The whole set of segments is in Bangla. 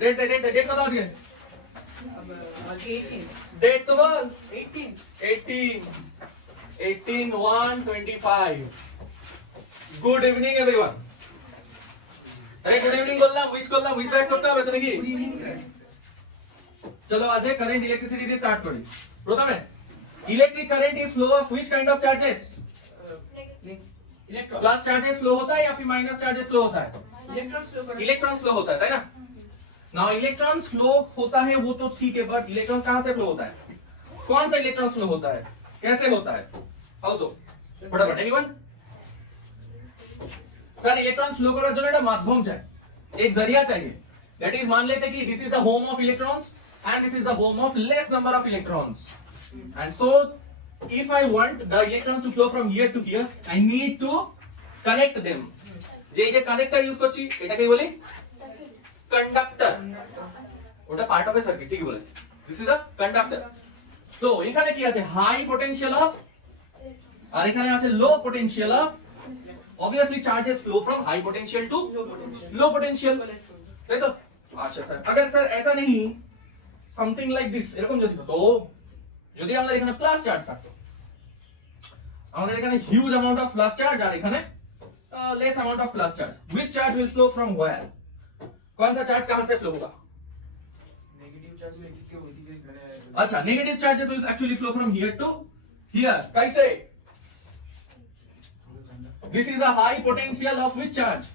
डेट कत आज के डेट तो बस 18/1/25 गुड इवनिंग एवरीवन अरे गुड इवनिंग बोलना विश बैक করতে হবে তো নাকি গুড ইভিনিং স্যার চলো আজকে কারেন্ট ইলেকট্রিসিটি দিয়ে স্টার্ট করি প্রথমে electric current is flow of which kind of charges electron plus charges flow होता है या फिर माइनस चार्जेस फ्लो होता है इलेक्ट्रॉन्स फ्लो होता है ना नाउ इलेक्ट्रॉन्स फ्लो होता है वो तो ठीक है बट इलेक्ट्रॉन्स कहां से फ्लो होता है कौन सा इलेक्ट्रॉन्स फ्लो होता है कैसे होता है हाउ सो फटाफट एनीवन सर इलेक्ट्रॉन्स फ्लो করার জন্য একটা মাধ্যম চাই एक जरिया चाहिए दैट इज मान लेते कि this is the home of electrons and this is the home of less number of electrons and so if I want the electrons to flow from here to here I need to connect them যে এই যে কানেক্টর ইউজ করছি এটাকে বলি কন্ডাক্টর ওটা পার্ট অফ এ সার্কিট ঠিকই বলেছি দিস ইজ আ কন্ডাক্টর তো এখানে কি আছে হাই পোটেনশিয়াল অফ আর এখানে আছে low potential of obviously charges flow from high potential to low potential তাই তো আচ্ছা স্যার अगर স্যার ऐसा नहीं something like this এরকম যদি হতো যদি আমাদের এখানে প্লাস চার্জ থাকতো আমাদের এখানে huge amount of plus charge আর এখানে less amount of plus charge which charge will flow from where कौन सा चार्ज कहां से फ्लो होगा नेगेटिव चार्ज में कितने होती है अच्छा negative charges will actually flow from here to here कैसे this is a high potential of which charge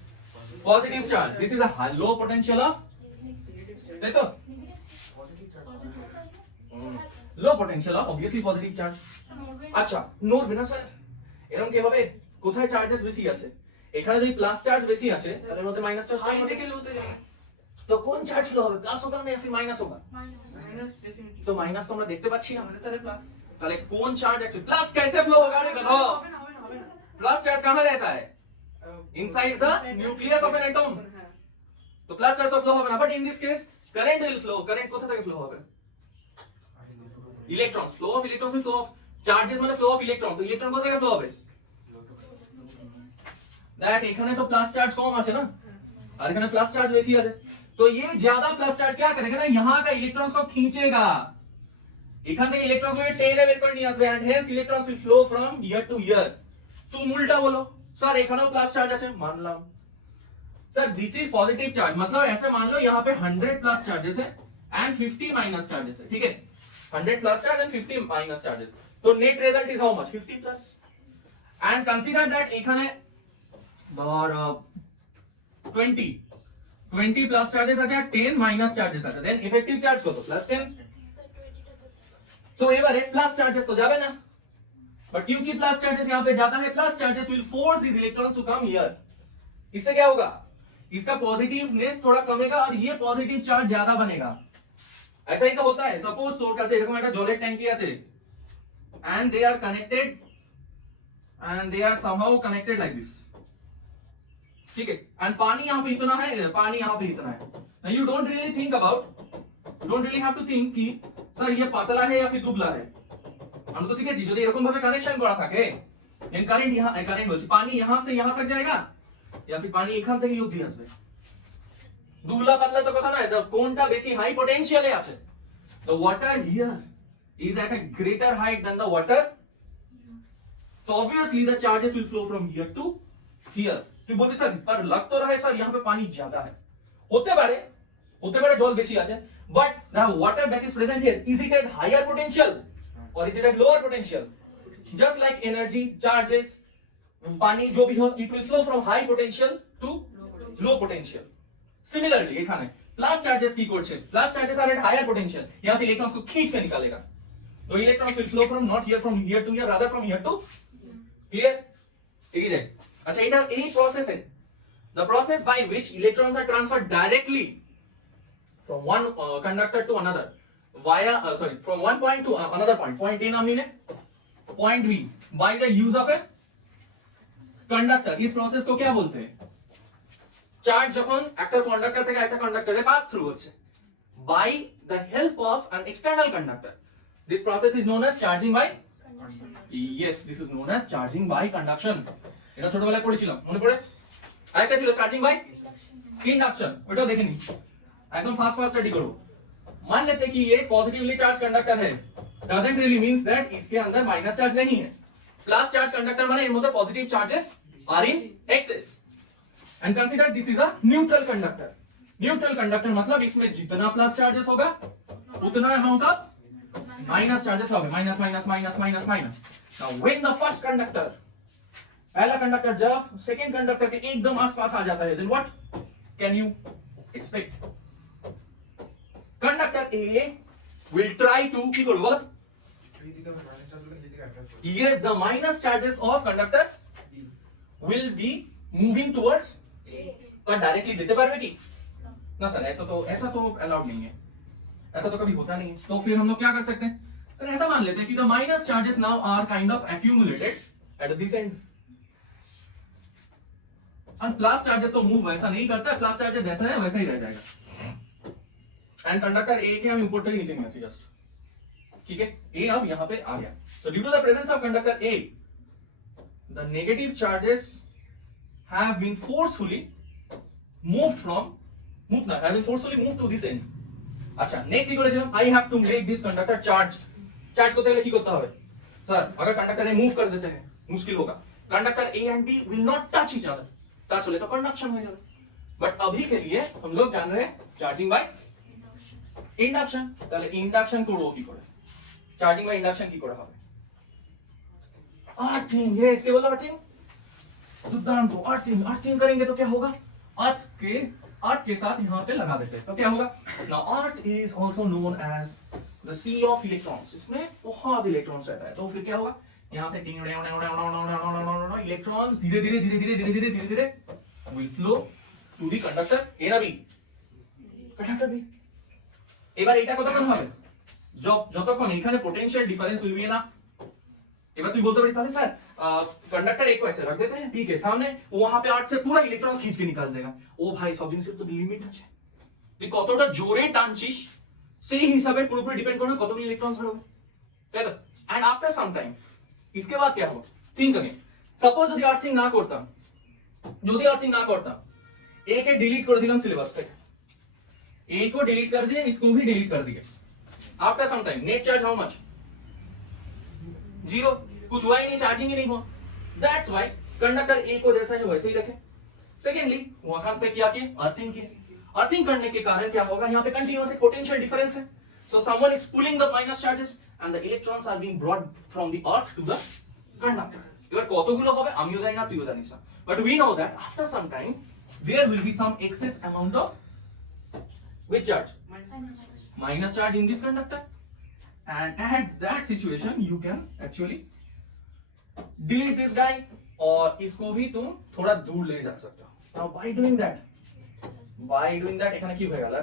positive charge this is a low potential of देखो low potential of obviously positive charge আচ্ছা নড়বে না স্যার এরকম কি হবে কোথায় চার্জেস বেশি আছে এখানে যদি প্লাস চার্জ বেশি আছে তাহলে মধ্যে মাইনাস চার্জ हाई থেকে লোতে যাবে তো কোন চার্জ ফ্লো হবে প্লাস होगा না फिर माइनस होगा माइनस डेफिनेटली तो माइनस तो আমরা দেখতে পাচ্ছি না তাহলে প্লাস তাহলে কোন চার্জ एक्चुअली प्लस कैसे फ्लो होगा रे गधो হবে না प्लस चार्ज कहां रहता है inside the nucleus of an atom तो प्लस चार्ज तो फ्लो होगा ना but in this case current will flow current কোথা থেকে ফ্লো হবে इलेक्ट्रॉन्स फ्लो ऑफ इलेक्ट्रॉन्स में फ्लो ऑफ चार्जेस মানে फ्लो ऑफ इलेक्ट्रॉन तो इलेक्ट्रॉन কোথা থেকে ফ্লো হবে दैट এখানে তো প্লাস চার্জ কম আছে না আর এখানে প্লাস চার্জ বেশি আছে तो ये ज्यादा प्लस चार्ज क्या करेगा ना यहां का इलेक्ट्रॉन्स को खींचेगा এখান থেকে ইলেকট্রনস গুলো টেনে বের করে নিয়ে আসবে and hence electrons will flow from here to here तुम उल्टा बोलो सर এখানেও প্লাস চার্জ আছে মানলাম sir this is positive charge मतलब ऐसे मान लो यहाँ पे 100 प्लस चार्जेस है एंड 50 माइनस चार्जेस है ठीक है 100 plus charge and 50 minus charges तो net result is how much 50 plus and consider that এখানে ধর 20 प्लस चार्जेस আছে আর 10 माइनस चार्जेस আছে देन इफेक्टिव चार्ज কত प्लस 10 तो এবারে प्लस चार्जेस तो যাবে না बट क्योंकि प्लस चार्जेस यहाँ पे जाता है plus charges will force this electrons to come here इससे क्या होगा इसका पॉजिटिवनेस थोड़ा कमेगा और ये पॉजिटिव चार्ज ज्यादा बनेगा ऐसा ही तो होता है सपोज তোর কাছে এরকম একটা জলের ট্যাঙ্কি আছে and they are connected and they are somehow connected like this ठीक है and पानी यहाँ पे इतना है पानी यहाँ पे इतना है now you don't really think about you don't really have to think कि सर ये पतला है या फिर दुबला है আমরা তো শিখেছি যদি এরকম ভাবে কানেকশন করা থাকে দেন কারেন্ট কারেন্ট বলছি পানি यहां से यहां तक जाएगा या फिर পানি এখান থেকে অবধি আসবে দুবলা পাতলা তো কথা নয় কোনটা বেশি হাই পটেনশিয়ালে আছে the water here is at a greater height than the water so obviously the charges will flow from here to here তুই বলবি স্যার पर लग तो रहा है सर यहां पे पानी ज्यादा है হতে পারে জল বেশি আছে but the water that is present here is it at higher potential or is it at lower potential just like energy charges पानी जो भी हो it will flow from high potential to low potential similarly এখানে प्लस चार्जेस की করছে plus charges are at higher potential यहां से इलेक्ट्रॉन्स को खींच के निकालेगा तो electrons will flow from not here from here to here rather from here to clear ठीक है अच्छा এটা এই প্রসেস है the process by which electrons are transferred directly from one conductor to another via from one point to another point A नाम लेने point B by the use of a conductor इस प्रोसेस को क्या बोलते हैं চার্জ যখন একটা কন্ডাক্টর থেকে একটা কন্ডাক্টরে পাস থ্রু হচ্ছে by the help of an external conductor this process is known as charging by yes this is known as charging by conduction এটা ছোটবেলায় পড়েছিলাম মনে পড়ে আরেকটা ছিল চার্জিং বাই ইন্ডাকশন ওটাও দেখে নি एकदम फास्ट फास्ट स्टडी करो। मान लेते कि ये पॉजिटिवली चार्ज कंडक्टर है, डजंट रियली मींस दैट इसके अंदर माइनस चार्ज नहीं है। प्लस चार्ज कंडक्टर माने मतलब positive charges are in excess and consider this is a neutral conductor. Neutral conductor मतलब इसमें जितना प्लस चार्जेस होगा उतना अमाउंट ऑफ माइनस चार्जेस होगा, minus minus minus minus minus. Now when the first conductor, पहला कंडक्टर जब सेकेंड कंडक्टर के एकदम आसपास आ जाता है, then what can you expect? Conductor A will try to কি করবে বলো? Yes, the minus charges of conductor will be moving towards पर डायरेक्टली जेते पारबे की ना सर, ऐसा तो अलाउड नहीं है, ऐसा तो कभी होता नहीं है। तो फिर हम लोग क्या कर सकते हैं सर, ऐसा मान लेते हैं कि the minus charges now are kind of accumulated at this end and plus charges तो मूव वैसा नहीं करता है, प्लस चार्जेस जैसा है वैसा ही रह जाएगा। एंड कंडक्टर ए के हम इंपोर्ट करके नीचे में जस्ट, ठीक है, ए अब यहां पे आ गया। So due to the presence of conductor A, the negative charges have been forcefully moved to this end. अच्छा, नेक्स्ट কি করেছিলাম, I have to make this conductor charged. Charge করতে গেলে কি করতে হবে স্যার? अगर कंडक्टर ए मूव कर देते हैं मुश्किल होगा, conductor A and B will not touch each other, touch होले तो कंडक्शन हो जाएगा। बट अभी के लिए हम लोग जान रहे हैं चार्जिंग बाय ইন্ডাকশন। তাহলে ইন্ডাকশন করব কি করে? চার্জিং বাই ইন্ডাকশন কি করে হবে? আর্থিং, ये इसके बोलो आर्थिंग। दुर्दांत को आर्थिंग करेंगे तो क्या होगा? अर्थ के साथ यहाँ पे लगा देते हैं तो क्या होगा? Now earth is also known as the sea of electrons. इसमें बहुत इलेक्ट्रॉन्स रहता है, तो फिर क्या होगा? यहाँ से इलेक्ट्रॉन्स धीरे धीरे will flow through the conductor A ना B? Conductor B। এবার এটা কতক্ষণ হবে? যতক্ষণ এখানে পোটেনশিয়াল ডিফারেंस will be enough। এবার তুই বলতে পারিস তাহলে স্যার कंडक्टर एक को ऐसे रख देते हैं पी के सामने, वहां पे आर्ट से पूरा इलेक्ट्रॉन्स खींच के निकाल देगा। ओ भाई सब जिनिসের তো লিমিট আছে, তুই কতটা জোরে টানছিস সেই হিসাবে পুরোপুরি ডিপেন্ড করে কতগুলো ইলেকট্রনস বেরোবে, তাই তো? এন্ড আফটার সাম টাইম इसके बाद क्या होगा? थिंक अगेन, सपोज যদি আর্থিং না করতাম, ए के डिलीट कर दिलाम सिलेबस থেকে, ए को डिलीट कर दिया, इसको भी डिलीट कर दिया। After some time net charge how much? 0, कुछ हुआ ही नहीं, चार्जिंग ही नहीं हुआ। दैट्स व्हाई कंडक्टर ए को जैसा है वैसे ही रखें। सेकेंडली वहां पे क्या किए? अर्थिंग किए। अर्थिंग करने के कारण क्या होगा? यहाँ पे कंटिन्यूअस एक पोटेंशियल डिफरेंस है, so someone is pulling the minus charges and the electrons are being brought from the earth to the conductor. এবার কতগুলো হবে আমিও জানি না, তুইও জানিস না, but we know that after some time there will be some excess amount of which charge? Minus charge in this conductor, and at that situation you can actually delete this guy, और इसको भी तुम थोड़ा दूर ले जा सकते हो। Now by doing that এখানে কি হয়ে গেল?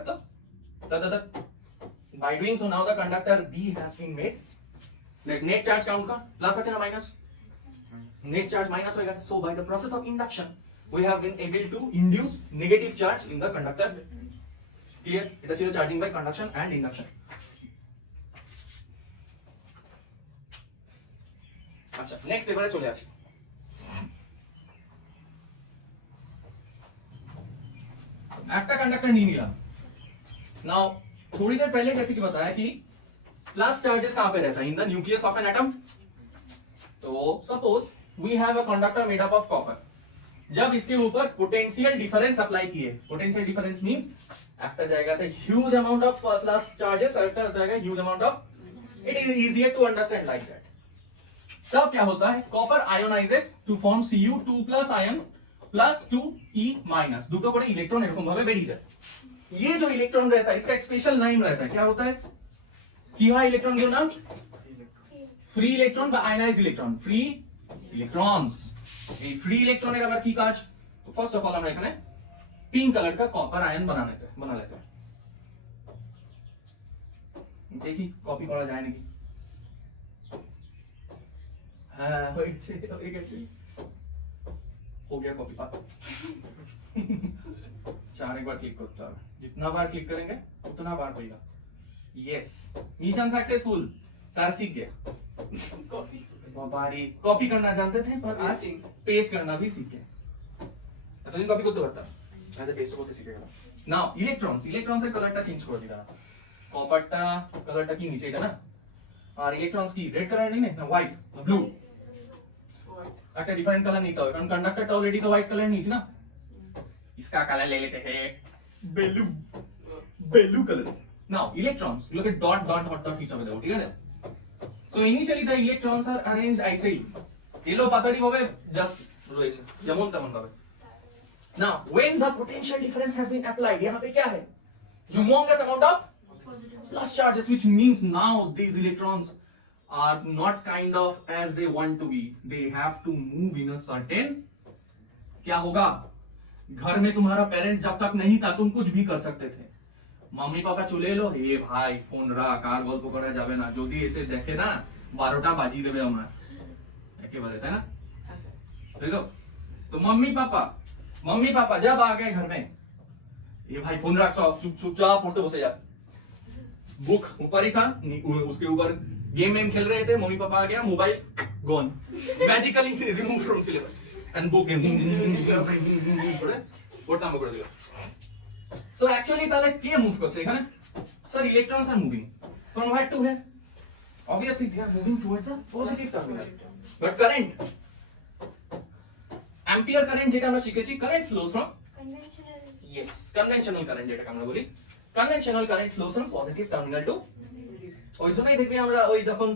by doing so now the conductor B has been made, like net charge count का प्लस আছে না माइनस? net charge minus হয়ে গেছে। so by the process of induction we have been able to induce negative charge in the conductor। Clear? এটা ছিল charging by conduction and induction. আচ্ছা, নেক্সট এবারে চলে আসি। একটা कंडक्टर नहीं मिला। नाउ थोड़ी देर पहले जैसे कि बताया कि प्लस चार्जेस कहां पे रहता है? In the nucleus of an atom. तो suppose we have a conductor made up of copper. जब इसके ऊपर पोटेंशियल डिफरेंस अप्लाई किए, पोटेंशियल डिफरेंस मींस একটা জায়গাতে huge amount of plus charges আর একটা জায়গায় huge amount of, it is easier to understand like that. तब क्या होता है? Copper ionises to form Cu2+ ion plus 2E-, দুটো করে ইলেকট্রন এরকম ভাবে বেরিয়ে যায়। ये जो इलेक्ट्रॉन रहता है इसका एक स्पेशल नाम रहता है, क्या होता है? কি হয় ইলেকট্রনগুলোর নাম? ফ্রি ইলেকট্রন বা আয়নাইজড ইলেকট্রন, ফ্রি ইলেকট্রনস। এই ফ্রি ইলেকট্রনের আবার কি কাজ? তো ফার্স্ট অফ অল আমরা এখানে पिंक कलर का कॉपर आयन बना लेते हैं। देखी कॉपी करा जाए नाकि? हाँ हो गया कॉपी। 4 बार क्लिक करते हैं, जितना बार क्लिक करेंगे उतना बार होगा। Yes, mission successful. सर सीख गया। कॉपी करना जानते थे पर आज पेस्ट करना भी सीख गए। तो कॉपी करते পারতাম, আচ্ছা পেস্ট করতে শিখে গেলাম। নাও ইলেকট্রনস এর কালারটা চেঞ্জ করে দিলাম, কপারটা কালারটা কি নিচে এটা না, আর ইলেকট্রনস কি রেড কালার নেই না হোয়াইট না ব্লু, একটা ডিফারেंट कलर নিতে হবে কারণ कंडक्टरটা অলরেडी তো হোয়াইট কালার নিয়েছি না, इसका कलर ले लेते हैं ब्लू कलर। नाउ इलेक्ट्रॉन्स लोग डॉट डॉट डॉट डॉट হিসাবে দেবো, ঠিক আছে। So initially the electrons are arranged আইসেই এলো পাতাড়ি ভাবে জাস্ট রয়েছে যেমন তেমন ভাবে। Now when the potential difference has been applied, यहाँ पे क्या है, humongous amount of plus charges, which means now these electrons are not kind of as they want to be, they have to move in a certain, क्या होगा, घर में तुम्हारा पेरेंट्स जब तक नहीं था तुम कुछ भी कर सकते थे, मम्मी पापा चले लो हे भाई फोन राख আর গল্প করা যাবে না, যদি এসে দেখে না 12টা বাজিয়ে দেবে আমার একেবারে, তাই না, देखो तो मम्मी पापा जब आ गए घर में, ये भाई फोन रख, चुपचाप उठ बसे जा, बुक ऊपर ही था, उसके ऊपर गेम खेल रहे थे, मम्मी पापा आ गया, mobile gone, magically remove from syllabus and book পড়তাম করে দিল। সো অ্যাকচুয়ালি তাহলে কে মুভ করছে এখানে, sir electrons are moving from what to what, obviously they are moving towards a positive terminal, but current ampere current যেটা আমরা শিখেছি, current flows from conventional current যেটাকে আমরা বলি, conventional current flows from positive terminal to, ওই জন্যই দেখবে আমরা ওই যখন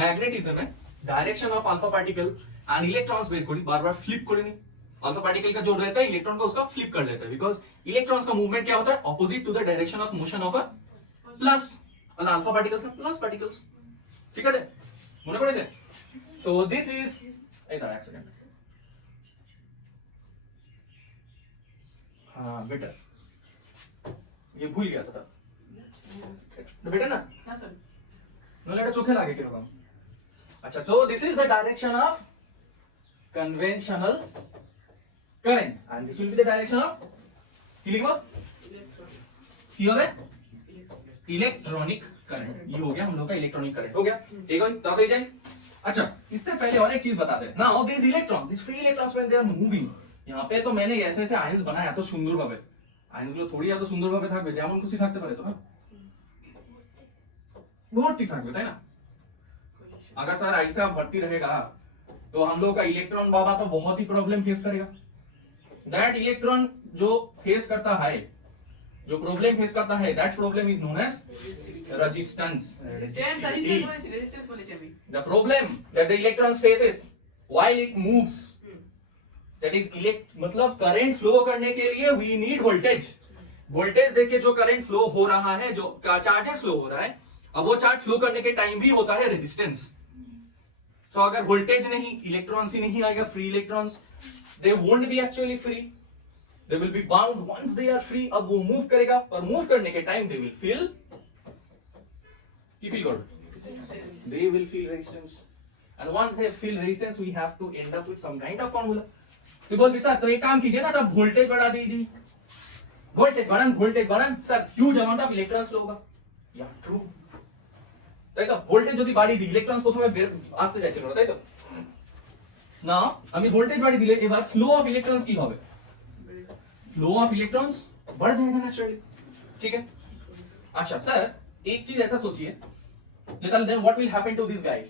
ম্যাগনেটিজমে direction of alpha particle and electrons बेर करी बार बार फ्लिप करेंगे, अल्फा पार्टिकल का जो रहता है इलेक्ट्रॉन का उसका फ्लिप कर लेता है, बिकॉज इलेक्ट्रॉन्स का मूवमेंट क्या होता है, opposite to the direction of motion of a plus, और अल्फा पार्टिकल्स আর प्लस पार्टिकल्स, ঠিক আছে মনে পড়েছে। সো দিস ইজ এই দাঁড়া এক সেকেন্ড, हाँ बेटा ये भूल गया था बेटा ना, हाँ सर, নলে এটা চোখে লাগে কিরকম। अच्छा so this is the direction of conventional current and this will be the direction of কি লিখবো, কি হবে, इलेक्ट्रॉनिक करंट, ये हो गया हम लोग का इलेक्ट्रॉनिक करंट हो गया, ठीक है तो फिर जाए। अच्छा इससे पहले और एक चीज बता दे, now this electrons, this free electrons when they are moving, यहाँ पे तो मैंने ऐसे ऐसे आयंस बनाया तो সুন্দর ভাবে, আয়ন্স গুলো থোড়ি এত সুন্দর ভাবে থাকবে যেমন খুশি থাকতে পারে, তো না ভর্তি থাকবে তাই না, अगर सर ऐसा भर्ती रहेगा तो हम लोग का इलेक्ट्रॉन बाबा तो बहुत ही प्रॉब्लम फेस करेगा, दैट इलेक्ट्रॉन जो फेस करता है, जो प्रॉब्लम फेस करता है, that problem is known as resistance, resistance बोलेছি আমি, the problem that the electron faces while it moves, that is मतलब करंट फ्लो करने के लिए we need voltage, वोल्टेज देके जो करंट फ्लो हो रहा है, जो चार्जेस फ्लो हो रहा है, अब वो चार्ज फ्लो करने के टाइम भी होता है रेजिस्टेंस। तो अगर वोल्टेज नहीं, इलेक्ट्रॉन्स ही नहीं आएगा, free electrons they won't be actually free, they will be bound once they are free, अब वो मूव करेगा और मूव करने के time they will feel, feel कर, they will feel resistance, and once they feel resistance we have to end up with some kind of formula. तो बोल भी सर तो एक काम कीजिए ना, तब वोल्टेज बढ़ा दीजिए, वोल्टेज बढ़ान सर huge amount of electrons flow होगा, या ट्रू, তাই তো ভোল্টেজ যদি বাড়িয়ে দিই ইলেকট্রনস প্রথমে আসতে যাচ্ছে না, তাই তো না, আমি ভোল্টেজ বাড়িয়ে দিলে এবার ফ্লো অফ ইলেকট্রনস কি হবে, फ्लो ऑफ इलेक्ट्रॉन्स बढ़ जाएगा नेचुरली, ठीक है। अच्छा सर एक चीज ऐसा सोचिए, then what will happen to this guy,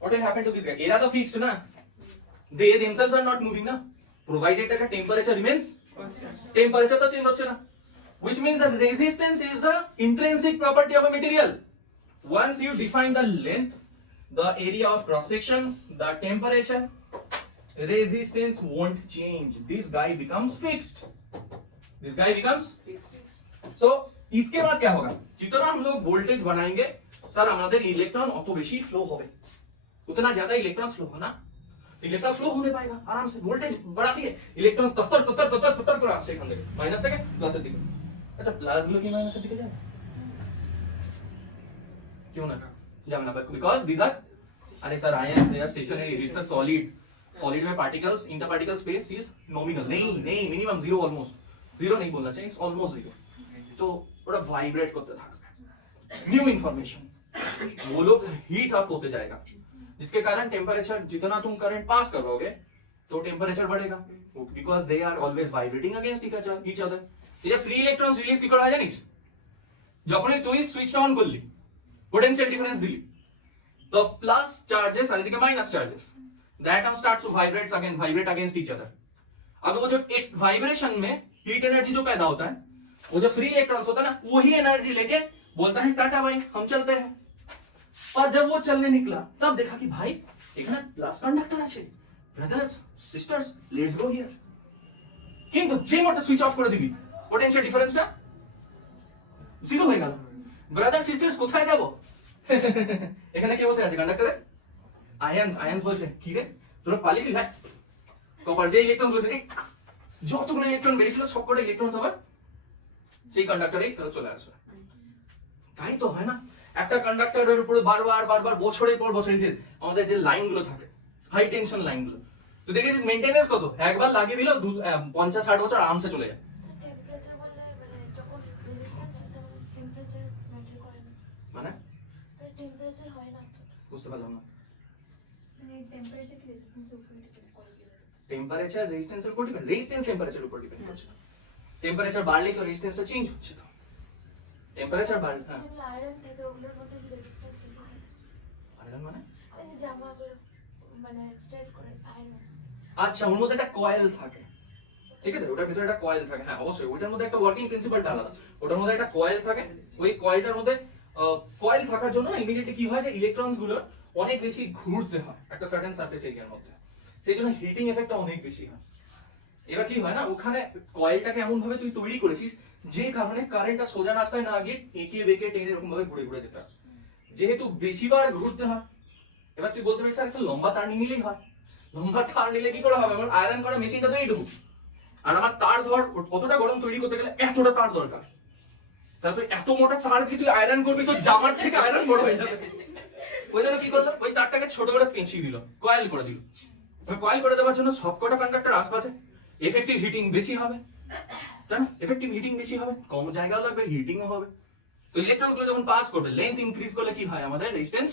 what will happen to this guy, एरा तो फिक्स्ड ना, they themselves are not moving ना, provided that the temperature remains, temperature तो चेंज होচ্ছে না, which means that resistance is the intrinsic property of a material. Once you define the length, the area of cross section, the temperature, resistance won't change, this guy becomes fixed, this guy becomes fixed। so इसके बाद क्या होगा, जितना हम लोग वोल्टेज बनाएंगे सर हमारे इलेक्ट्रॉन অত বেশি फ्लो होवे, उतना ज्यादा इलेक्ट्रॉन फ्लो होना, इलेक्ट्रॉन फ्लो होने पाएगा आराम से, वोल्टेज बढ़ाती है इलेक्ट्रॉन तत्तर করে আসছে এখান থেকে মাইনাস থেকে প্লাসের দিকে। আচ্ছা প্লাস গুলো কি মাইনাসের দিকে যায়, क्यों ना जाना ना, बिकॉज़ दीस आर, अरे sir ions they are stationary, it's a solid में particles inter particle space is nominal, नहीं मिनिमम जीरो, ऑलमोस्ट जीरो नहीं बोलना चाहिए, इट्स ऑलमोस्ट जीरो, तो थोड़ा वाइब्रेट करते থাকবে, न्यू इंफॉर्मेशन वो लोग हीट अप होते जाएगा, जिसके कारण टेम्परेचर जितना तुम करंट पास करोगे तो टेम्परेचर बढ़ेगा, because they are always vibrating against each other, এই যে ফ্রি ইলেকট্রনস রিলিজ কি করা হয় জানিস? যখনই তুই সুইচটা অন করলি, পোটেনশিয়াল ডিফারেন্স দিলি, the plus charges আর এদিকে minus চার্जेस, the atom starts to vibrate against each other. अब वो जो इस वाइब्रेशन में हीट एनर्जी जो पैदा होता है, वो जो फ्री इलेक्ट्रॉन्स होता है ना, वही एनर्जी लेके बोलता है टाटा भाई हम चलते हैं। और जब वो चलने निकला तब देखा कि भाई एक ना प्लस कंडक्टर আছে, brothers sisters let's go here. কিন্তু যে মোটর সুইচ অফ করে দিবি, পোটেনশিয়াল ডিফারেন্সটা জিরো হয়ে গেল। ব্রাদার সিস্টার্স কোথায় যাব? এখানে কে বসে আছে কন্ডাক্টরে? আয়ন্স বলছে কি রে তোরা পালিয়েছিস ভাই। কপার যে ইলেকট্রন বসে যতগুলো ইলেকট্রন বেরিয়েছিল সবকটা ইলেকট্রন আবার সেই কন্ডাক্টরেই ফেরত চলে আসবে। তাই তো হয় না, একটা কন্ডাক্টরের উপরে বারবার বছরের পর বছর যে আমাদের যে লাইনগুলো থাকে, হাই টেনশন লাইনগুলো, তো দেখেছিস মেইনটেনেন্স কত, একবার লাগিয়ে দিল 50-60 বছর আরামসে চলে যায়। টেম্পারেচার বললে মানে যখন রেজিস্ট্যান্স টেম্পারেচার ম্যাটার করে না, মানে টেম্পারেচার হয় না তো, বুঝতে পারলাম না। মানে টেম্পারেচার কি রেজিস্ট্যান্সের উপর ডিপেন্ড করে? টেম্পারেচার রেজিস্ট্যান্সের উপর ডিপেন্ড, রেজিস্ট্যান্স টেম্পারেচারের উপর ডিপেন্ড করছে। টেম্পারেচার বাড়লেই তো রেজিস্ট্যান্সটা চেঞ্জ হচ্ছে, তো টেম্পারেচার বাড়লে হ্যাঁ। যেগুলো আয়রন থাকে ওগুলোর মধ্যে কি রেজিস্ট্যান্স হয়? আয়রন মানে ওই যে জামাগুলো মানে স্ট্রেট করে আয়রন। আচ্ছা, ওর মধ্যে একটা কয়েল থাকে, ঠিক আছে, ওটার ভিতরে একটা কয়েল থাকে, হ্যাঁ অবশ্যই ওটার মধ্যে একটা ওয়ার্কিং প্রিন্সিপালটা আলাদা, ওটার মধ্যে একটা কয়েল থাকে। ওই কয়েলটার মধ্যে কয়েল থাকার জন্য না ইমিডিয়েটলি কি হয় যে ইলেকট্রনস গুলো অনেক বেশি ঘুরতে হয় একটা সার্টেন সারফেস এরিয়ার মধ্যে, সেই জন্য হিটিং এফেক্টটা অনেক বেশি হয়। এবার কি হয় না, ওখানে কয়েলটাকে এমন ভাবে তুই তৈরি করেছিস যে কারণে কারেন্টটা সোজা রাস্তায় না গিয়ে এঁকে বেঁকে টেনে এরকম ভাবে ঘুরে ঘুরে যেতে হয়। যেহেতু বেশিবার ঘুরতে হয়, এবার তুই বলতে পারিস স্যার একটা লম্বা তার নিলেই হয়। লম্বা তার নিলে কি করে হবে, আমার আয়রন করা মেশিনটা তো এইটুকু, আর আমার তার ধর অতটা গরম তৈরি করতে গেলে এতটা তার দরকার। তাহলে তুই এত মোটা তার দিয়ে তুই আয়রন করবি, তো জামার থেকে আয়রন বড় হয়ে যাবে। ওই জন্য কি করলো, ওই তারটাকে ছোট করে পেঁচিয়ে দিল, কয়েল করে দিল। কয়েল করে দেওয়ার জন্য সবকটা কন্ডাক্টর আশপাশে এফেক্টিভ হিটিং বেশি হবে, তাই না? এফেক্টিভ হিটিং বেশি হবে, কম জায়গাও লাগবে, হিটিংও হবে। তো ইলেকট্রনস গুলো যখন পাস করবে, লেন্থ ইনক্রিজ করলে কি হয়, আমাদের রেজিস্ট্যান্স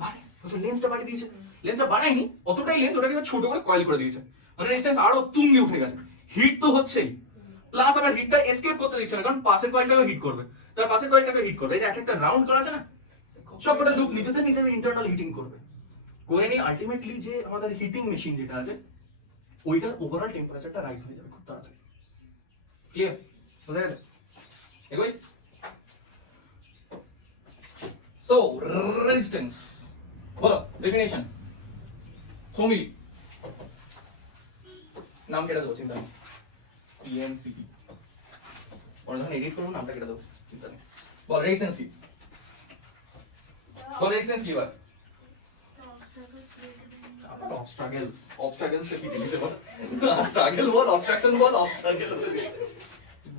বাড়ে। তো লেন্থটা বাড়িয়ে দিয়েছে, লেন্থটা বাড়ায়নি অতটাই, লেন্থ ওটাকে ছোট করে কয়েল করে দিয়েছে, মানে রেজিস্ট্যান্স আরো তুঙ্গে উঠে গেছে। হিট তো হচ্ছেই, প্লাস আবার হিটটা এসকেপ করতে দিচ্ছে না, কারণ পাশের কয়েলটাকে হিট করবে, তার পাশের কয়েলটাকে হিট করবে। এই যে একটা রাউন্ড করা আছে না, সবকটা লুপ নিজেদের ইন্টারনাল হিটিং করবে, করে নিয়ে আলটিমেটলি যে আমাদের হিটিং মেশিন যেটা আছে ওইটার ওভারঅল টেম্পারেচারটা রাইজ হয়ে যাবে খুব তাড়াতাড়ি। ক্লিয়ার? বুঝা গেছে? এগোই। সো রেজিস্ট্যান্স বলো ডেফিনেশন, সৌমিলি নাম কেটে দেবো, চিন্তা নেই, পিএনসিপি ওরা যখন এডিট করবো নামটা কেটে দেবো, চিন্তা নেই। বল রেজিস্ট্যান্স কি, বল রেজিস্ট্যান্স কি এবার। obstacles কি দিছে বল, স্ট্রাগল বল, অবস্ট্রাকশন বল, অবস্ট্রাগল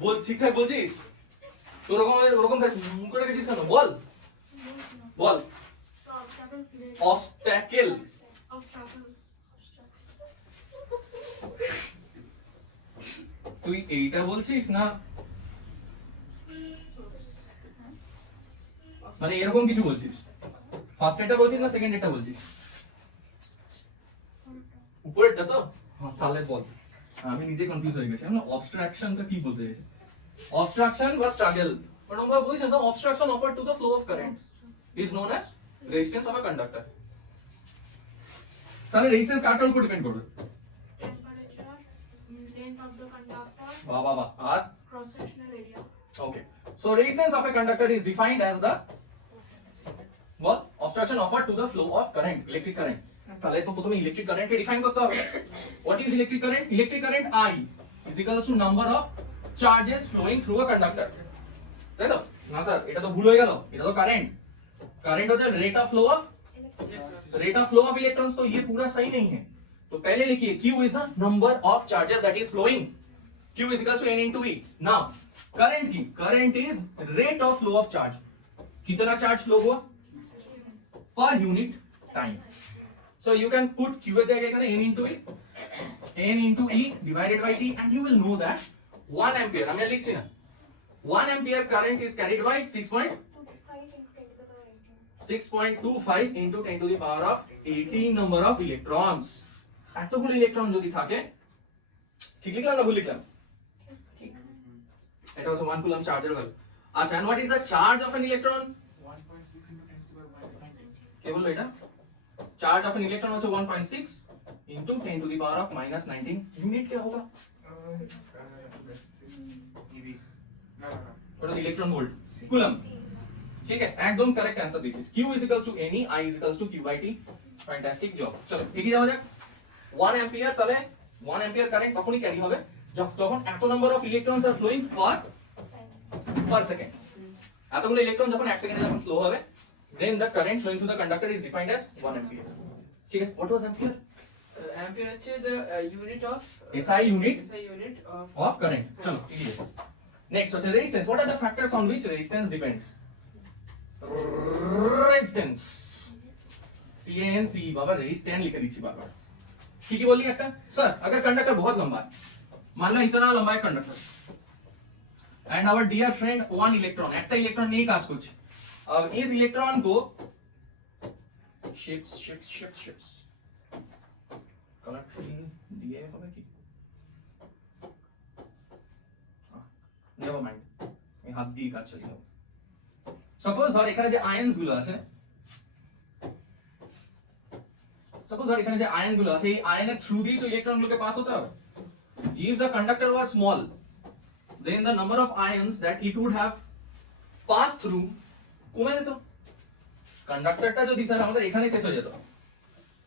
বল, ঠিকঠাক বলছিস? তোর ওরকম করে গেছিস কেন, বল বল। অবস্ট্যাকেল, তুই এইটা বলছিস না মানে এরকম কিছু বলছিস? ফার্স্ট এটা বলছিস না সেকেন্ড এটা বলছিস? উপরেরটা তো, তাহলে বল, আমি নিজে কনফিউজ হয়ে গেছি। আমি অবস্ট্রাকশনটা কি বলতে চাইছি? অবস্ট্রাকশন বা স্ট্রাগল, মানে আমরা বুঝছেন তো, obstruction offered to the flow of current is known as resistance of a conductor. তাহলে রেজিস্ট্যান্স কারটার উপর ডিপেন্ড করবে? Temperature, length of the conductor, বাহ বাহ বাহ, আর cross sectional area. okay, so resistance of a conductor is defined as the what obstruction offered to the flow of current, electric current. তাহলে তো প্রথমে ইলেকট্রিক কারেন্টকে ডিফাইন করতে হবে। what is electric current? Electric current I is equals to number of charges flowing through a conductor, তাই তো না স্যার? এটা তো ভুল হয়ে গেল, এটা তো কারেন্ট, কারেंट হচ্ছে rate of flow of electrons, तो ये पूरा सही नहीं है। तो पहले लिखिए Q is the number of charges that is flowing, Q is equals to N into E. Now current की, current is rate of flow of charge, कितना चार्ज फ्लो हुआ per unit time. So you can put Q এর জায়গায় এখানে N into E, N into E divided by T, and you will know that 1 ampere, আমি লিখছি না, 1 ampere current is carried by 6.25 into 10 to the power of 18 number of electrons। এতগুলো ইলেকট্রন যদি থাকে, ঠিক লিখলাম না ভুল লিখলাম? ঠিক। এটা হচ্ছে 1 কুলম্ব চার্জের ভ্যালু। আচ্ছা, and what is the charge of an electron? 1.6 into 10 to the power minus 19. কে বললো এটা? চার্জ অফ एन इलेक्ट्रॉन হচ্ছে 1.6 into 10 to the power of minus 19 unit क्या होगा? what is the electron volt? coulomb। ठीक है, एकदम correct answer this is q is equals to ne, I is equals to q by t। Fantastic job. চলো এগিয়ে যাওয়া যাক। 1 एंपियर তাহলে 1 एंपियर কারেন্ট তখনই ক্যারি হবে যখন এত number of electrons R flowing per second. এতগুলো ইলেকট্রন যখন 1 সেকেন্ডে যখন ফ্লো হবে, then the current flowing through the conductor is defined as 1 ampere। ठीक है, what was ampere? Ampere হচ্ছে the unit of SI unit SI unit of current। চলো এগিয়ে যাই। next হচ্ছে resistance। what are the factors on which resistance depends? resistance PNC Baba resistance लिख दीजिए बार-बार। ठीक है, बोलिए একটা सर अगर कंडक्टर बहुत लंबा है, मान लो इतना लंबा है conductor, and our dear friend one electron একটা ইলেকট্রন নিয়ে কাজ করছে। अब इस इलेक्ट्रॉन को शिफ्ट्स कलर दिए হবে কি? নেভার মাইন্ড, আমি হাত দিয়ে কাজ চালিয়ে নেব। সাপোজ ধর এখানে যে আয়নস গুলো আছে, এই আয়নের থ্রু দিয়ে তো ইলেকট্রন গুলোকে পাস হতে হবে। if the conductor was small, then the number of ions that it would have passed through কমে যেত। কন্ডাক্টরটা যদি স্যার আমাদের এখানে শেষ হয়ে যেত,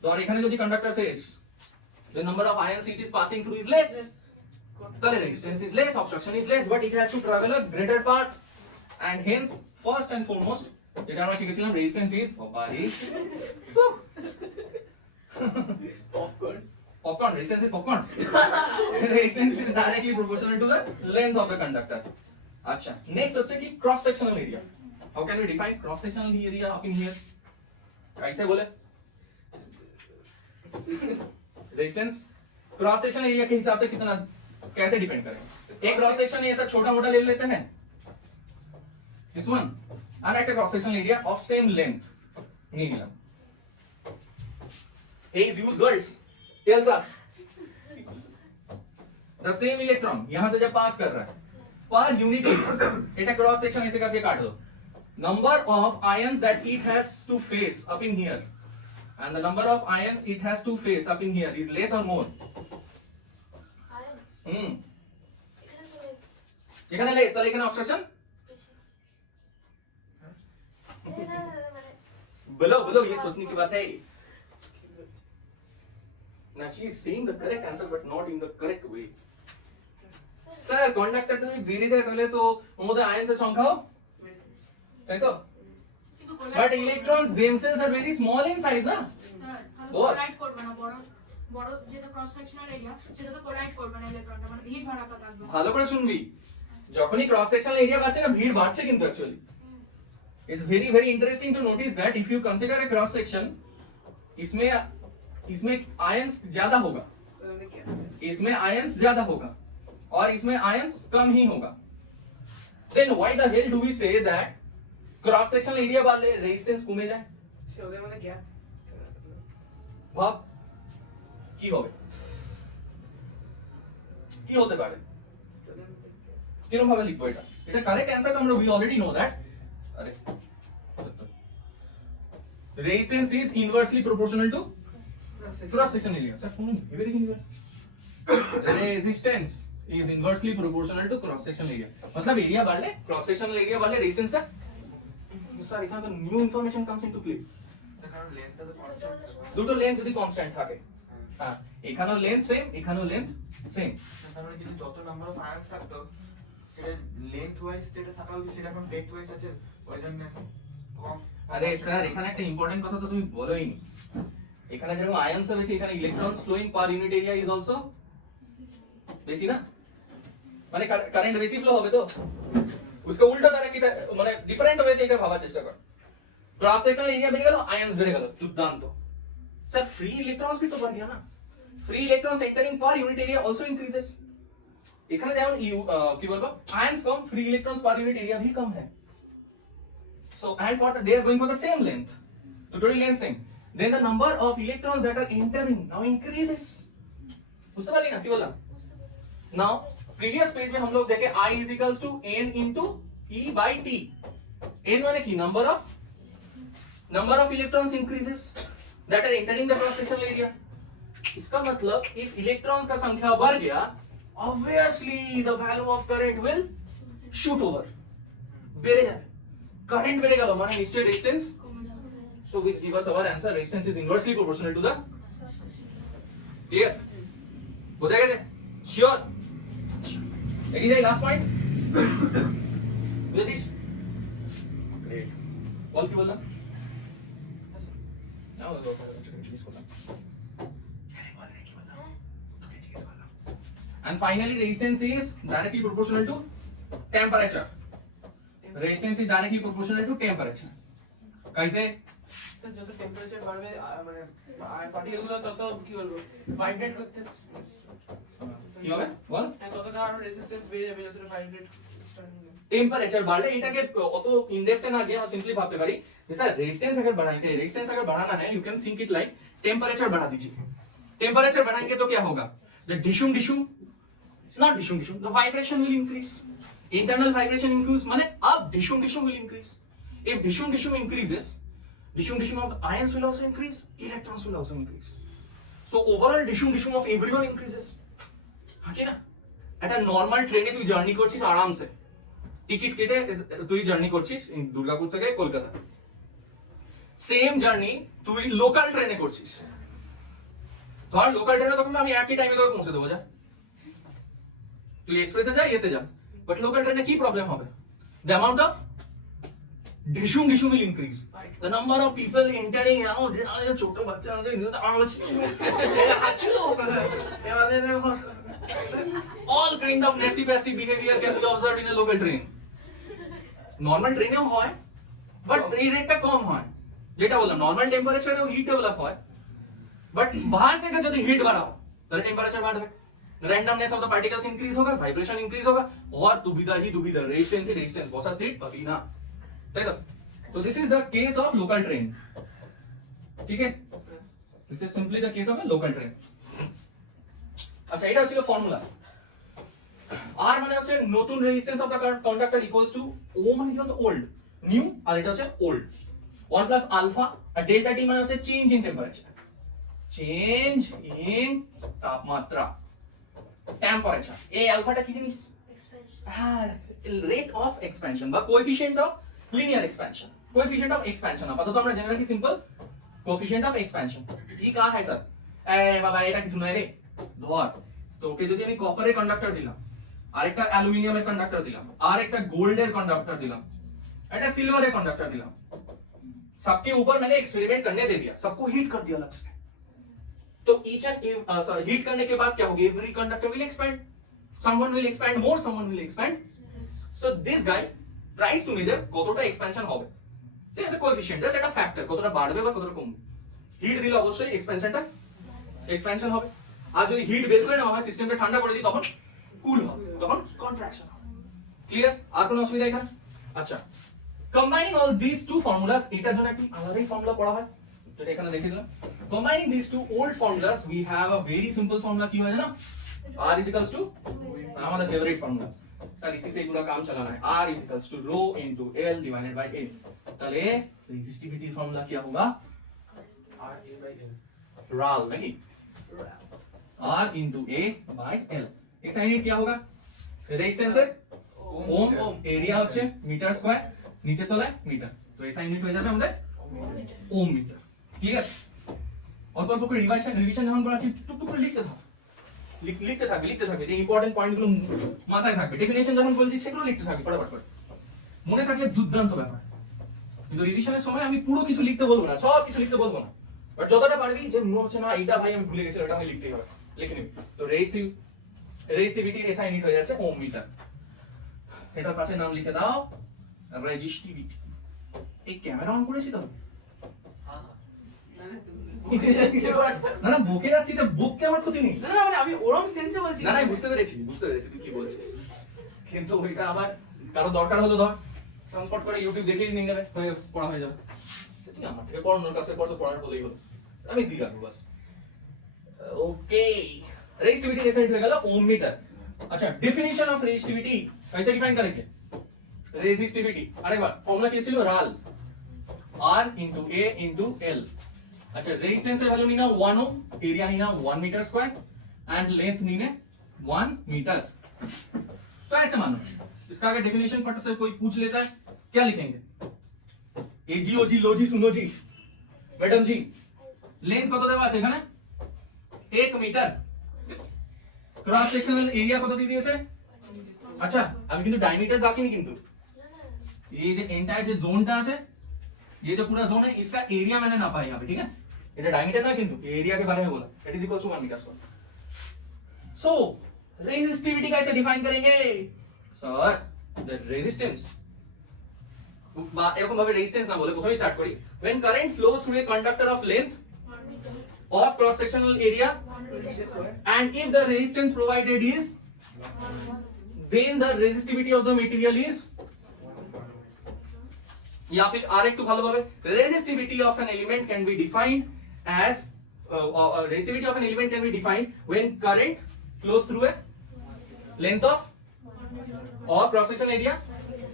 ধর এখানে যদি কন্ডাক্টর শেষ, the number of ions it is passing through is less, তাহলে resistance is less, obstruction is less, but it has to travel a greater path, and hence first and foremost যেটা আমরা শিখেছিলাম resistance is popcorn resistance is popcorn resistance is directly proportional to the length of the conductor। আচ্ছা, next হচ্ছে কি cross sectional area। how can we define cross sectional area up in here? कैसे बोले? रेजिस्टेंस क्रॉस सेक्शन एरिया के हिसाब से कितना कैसे डिपेंड करेंगे? एक क्रॉस सेक्शन ऐसा छोटा मोटा ले लेते हैं, दिस वन, and एक cross section area of same length नहीं मिला। Hayes use girls tells us the same electron यहां से जब पास कर रहा है पर यूनिट एटा क्रॉस सेक्शन ऐसे करके काट दो, number of ions that it has to face up in here and the number of ions it has to face up in here is less or more? এখানে লেস, তাহলে এখানে অবস্ট্রাকশন बोलो ये सोचने की बात है ना। she is saying the correct answer but not in the correct way। Sir conductor যদি বেড়ে যায় তাহলে তো ওর মধ্যে আয়নসের সংখ্যাও, তাই তো? but electrons themselves are very small in size না স্যার তাহলে বল। কোলাইড করবে না, বড় যেটা ক্রস সেকশনাল এরিয়া সেটা তো কোলাইড করবে না ইলেকট্রনটা, মানে ভিড় ভাড়াটা থাকবে। ভালো করে শুনবি, যখনই ক্রস সেকশনাল এরিয়া বাড়ছে না ভিড় বাড়ছে কিন্তু actually. It's very interesting to notice that if you consider a cross section, इसमें आयंस ज्यादा होगा, इसमें आयंस ज्यादा होगा और इसमें आयंस कम ही होगा। then why the hell do we say that cross sectional area वाले resistance কমে যায়? সে ওদের মধ্যে গ্যাপ ভাব কি হবে, কি হতে পারে, কিরকম ভাবে লিখবো এটা? এটা কারেক্ট অ্যানসার আমরা we already know that। अरे resistance is inversely proportional to cross section area। sir phone everything here resistance is inversely proportional to cross section area, मतलब एरिया बढ़ले cross sectional area बढ़ले resistance টা। স্যার এখানে তো new information comes into play. কারণ লেন্থটা তো কনস্ট্যান্ট থাকে। দুটো লেন্থ যদি কনস্ট্যান্ট থাকে, হ্যাঁ এখানেও লেন্থ সেম, এখানেও লেন্থ সেম, তার মানে কিন্তু যত নাম্বার অফ আয়ন্স থাকতো সেটা লেন্থ ওয়াইজ যেটা থাকা উচিত সেটা এখন ডেপথ ওয়াইজ আছে, ওই জন্য কম। আরে স্যার এখানে একটা ইম্পর্টেন্ট কথা তো তুমি বলোই নি, এখানে যেরকম আয়নস বেশি এখানে electrons flowing per unit area is also বেশি না, মানে কারেন্ট বেশি ফ্লো হবে তো उसका उल्टा तरह की মানে ডিফারেন্ট ওয়ে তে এটা ভাবার চেষ্টা কর। ক্রস সেকশনাল এরিয়া বেড়ে গেল, আয়নস বেড়ে গেল, দুর্দান্ত। স্যার ফ্রি ইলেকট্রনস भी तो बढ़ गया ना, free electrons entering per unit area also increases. এখানে যেমন কি বলবো আয়নস কম, free electrons per unit area भी कम है। so and for they are going for the same length, totally length same, then the number of electrons that are entering now increases। বুঝতে পারলি না কি বললাম? now प्रीवियस पेज में हम लोग देखे I is equals to n into E by T. n माने की number of electrons increases that are entering the cross sectional area. इसका मतलब if electrons का संख्या बढ़ गया, obviously the value of current will shoot over. बेड़े जाए, current बेड़ेगा तो माने instead resistance. So which give us our answer, resistance is inversely proportional to the. Clear? हो जाएगा Sure. एक ही last point. This is great. All की बोलना? Now go for the please बोलना. क्या बोल रहे हैं की बोलना? Okay चीज़ बोलना. And finally resistance is directly proportional to temperature. Resistance is directly proportional to temperature. कैसे? স্যার যত টেম্পারেচার বাড়বে মানে পার্টিকেলগুলো তত কি বলবো ভাইব্রেট করতে কি হবে বল? ততটা আর রেজিস্ট্যান্স বেড়ে যাবে যতটা ভাইব্রেট টেম্পারেচার বাড়লে এটাকে অত ইনডেপথে না গিয়ে আমরা সিম্পলি ভাবতে পারি যে স্যার रेजिस्टेंस अगर बढ़ाएंगे रेजिस्टेंस अगर बढ़ाना है you can think it like temperature बढ़ा दीजिए टेम्परेचर बढ़ाएंगे तो क्या होगा द डिशुम नॉट डिशुम the vibration will increase internal vibration increase माने अब डिशुम विल इंक्रीज इफ डिशुम इंक्रीजेस डिशुम of the ions will also increase electrons will also increase so overall डिशुम of everyone increases हाँ কি না একটা নরমাল ট্রেনে তুই জার্নি করছিস আরামসে টিকিট কেটে তুই জার্নি করছিস দুর্গাপুর থেকে কলকাতা সেম জার্নি তুই লোকাল ট্রেনে করছিস ধর লোকাল ট্রেনে তখন আমি একই টাইমে তোকে পৌঁছে দেবো যা তুই এক্সপ্রেসে যা ইয়েতে যা বাট লোকাল ট্রেনে কি প্রবলেম হবে দ্য অ্যামাউন্ট অফ ডিশুম will increase the number of people entering now ছোট বাচ্চা আমাদের all kind of nasty pasty behavior can be observed in a local train normal ট্রেনেও হয় বাট এই রেটটা কম হয় যেটা বললাম নরমাল টেম্পারেচারেও হিট ডেভেলপ হয় বাট बाहर থেকে যদি হিট বাড়াও তাহলে টেম্পারেচার বাড়বে randomness of the particles increase होगा वाइब्रेशन इंक्रीज होगा और दुविधा रेजिस्टेंस बहुत सीट पकड़ी ना तो this is the case of local train ठीक है this is simply the case of a local train अच्छा এটা ছিল ফর্মুলা আর মানে হচ্ছে নতুন resistance of the conductor equals to ও মানে কি হলো ওল্ড নিউ আর এটা হচ্ছে ওল্ড 1 প্লাস আলফা আর ডেল্টা টি মানে হচ্ছে change in temperature change in তাপমাত্রা টেম্পারেচার এই আলফাটা কি জিনিস হ্যাঁ রেট অফ এক্সপ্যানশন বা coefficient of linear expansion coefficient of expansion আপাতত আমরা জেনে রাখি সিম্পল কোএফিশিয়েন্ট অফ এক্সপ্যানশন এই কার হয় স্যার এ বাবা এটা কিছু নয় রে ধর তোকে যদি আমি কপারের কন্ডাক্টর দিলাম আরেকটা অ্যালুমিনিয়ামের কন্ডাক্টর দিলাম আর একটা গোল্ডের কন্ডাক্টর दिलाम একটা सिल्वर कंडक्टर दिलाम सबके ऊपर मैंने एक्सपेरिमेंट करने दे दिया सबको हीट कर दिया अलग से तो ईच एंड हीट करने के बाद क्या होगा every conductor will expand someone will expand more someone will expand so this guy tries to measure কতটা এক্সপ্যানশন হবে ঠিক আছে কোএফিশিয়েন্ট জাস্ট একটা ফ্যাক্টর কতটা বাড়বে বা কতটা কমবে হিট দিলে অবশ্যই এক্সপ্যানশন হবে আর যদি হিট বের করে না হয় সিস্টেমটা ঠান্ডা করে দিই তখন কুল হবে তখন কন্ট্রাকশন হবে ক্লিয়ার আর কোনো অসুবিধা এখানে আচ্ছা combining all this two formulas এটার জন্য একটি আলাদাই ফর্মুলা পড়া হয় তো এখানে লিখে দিলাম combining this two old formulas we have a very simple formula কি হয় জানো r is equals to हमारा फेवरेट फॉर्मूला सर इसी से पूरा काम चलाना है r is equals to rho into l divided by a তাহলে रेजिस्टिविटी फॉर्मूला क्या होगा RAL नहीं r into a by l एक साइन क्या होगा रेजिस्टेंस है ओम एरिया হচ্ছে মিটার স্কয়ার নিচে তলায় মিটার তো এই সাইন ইউনিট হয়ে যাবে আমাদের ওম মিটার ক্লিয়ার অল্প অল্প করে রিভিশন যখন করা আছে টুকটুক করে লিখতে থাকবে যে ইম্পর্টেন্ট পয়েন্টগুলো মাথায় থাকবে ডেফিনিশন যখন বলছি সেগুলো লিখতে থাকবে ফটাফট করে মনে থাকলে দুর্দান্ত ব্যাপার কিন্তু রিভিশনের সময় আমি পুরো কিছু লিখতে বলবো না সব কিছু লিখতে বলবো না বাট যতটা পারবি যে মনে হচ্ছে না এটা ভাই আমি ভুলে গেছি ওটা আমি লিখতেই হবে লিখে নিবি তো রেজিস্টিভিটি এসআই ইউনিট হয়ে যাচ্ছে ওম মিটার এটার পাশে নাম লিখে দাও রেজিস্টিভিটি এই ক্যামেরা অন করেছি তো না না বকে যাচ্ছি তো বকতে আমার ক্ষতি নেই না না মানে আমি ওরম সেন্সে বলছি না না বুঝতে পেরেছি তুই কি বলছিস কিন্তু ওইটা আবার কারো দরকার হলো ধর ট্রান্সপোর্ট করে ইউটিউব দেখেই নিয়ে যাবে হয়ে পড়া হয়ে যাবে সেটা আমার থেকে পড়ানোর কাছে পড়তে পড়ার বলেই হলো আমি দিয়ে রাখবো বাস ওকে রেজিস্টিভিটি এসআই হয়ে গেল ওম মিটার अच्छा, डेफिनेशन ऑफ रेजिस्टिविटी कैसे डिफाइन करेंगे? रेजिस्टिविटी अरे बार फॉर्मूला কি ছিল? রাল R into A into L। अच्छा, रेजिस्टेंस वैल्यू নিনা 1 ओम, एरिया निना 1 मीटर स्क्वायर एंड लेंथ निने 1 मीटर। तो ऐसे मानो इसका अगर डेफिनेशन फट से कोई पूछ लेता है क्या लिखेंगे? एजी ओजी लोजी सुनो जी मैडम जी, लेंथ কত দেওয়া আছে এখানে? 1 মিটার। ক্রস সেকশনাল এরিয়া কত দিয়ে দিয়েছে? আচ্ছা, আমি কিন্তু ডায়ামিটার রাখিনি কিন্তু। ये जो एंटायर जो जोनটা আছে, ये जो पूरा जोन है इसका एरिया मैंने नापा है यहाँ पे, ठीक है? এটা डायमीटर ना किंतु एरिया के बारे में बोला, it is equals to 1 metre square. So resistivity कैसे डिफाइन करेंगे? सर द रेजिस्टेंस এরকম ভাবে রেজিস্ট্যান্স না বলে প্রথমেই স্টার্ট করি। when current flows through a conductor of length 1 meter of cross sectional area 1 meter square and if the resistance provided is, then the resistivity of the material is, या फिर और एक तो ভালোভাবে resistivity of an element can be defined as resistivity of an element can be defined when current flows through a length of cross sectional area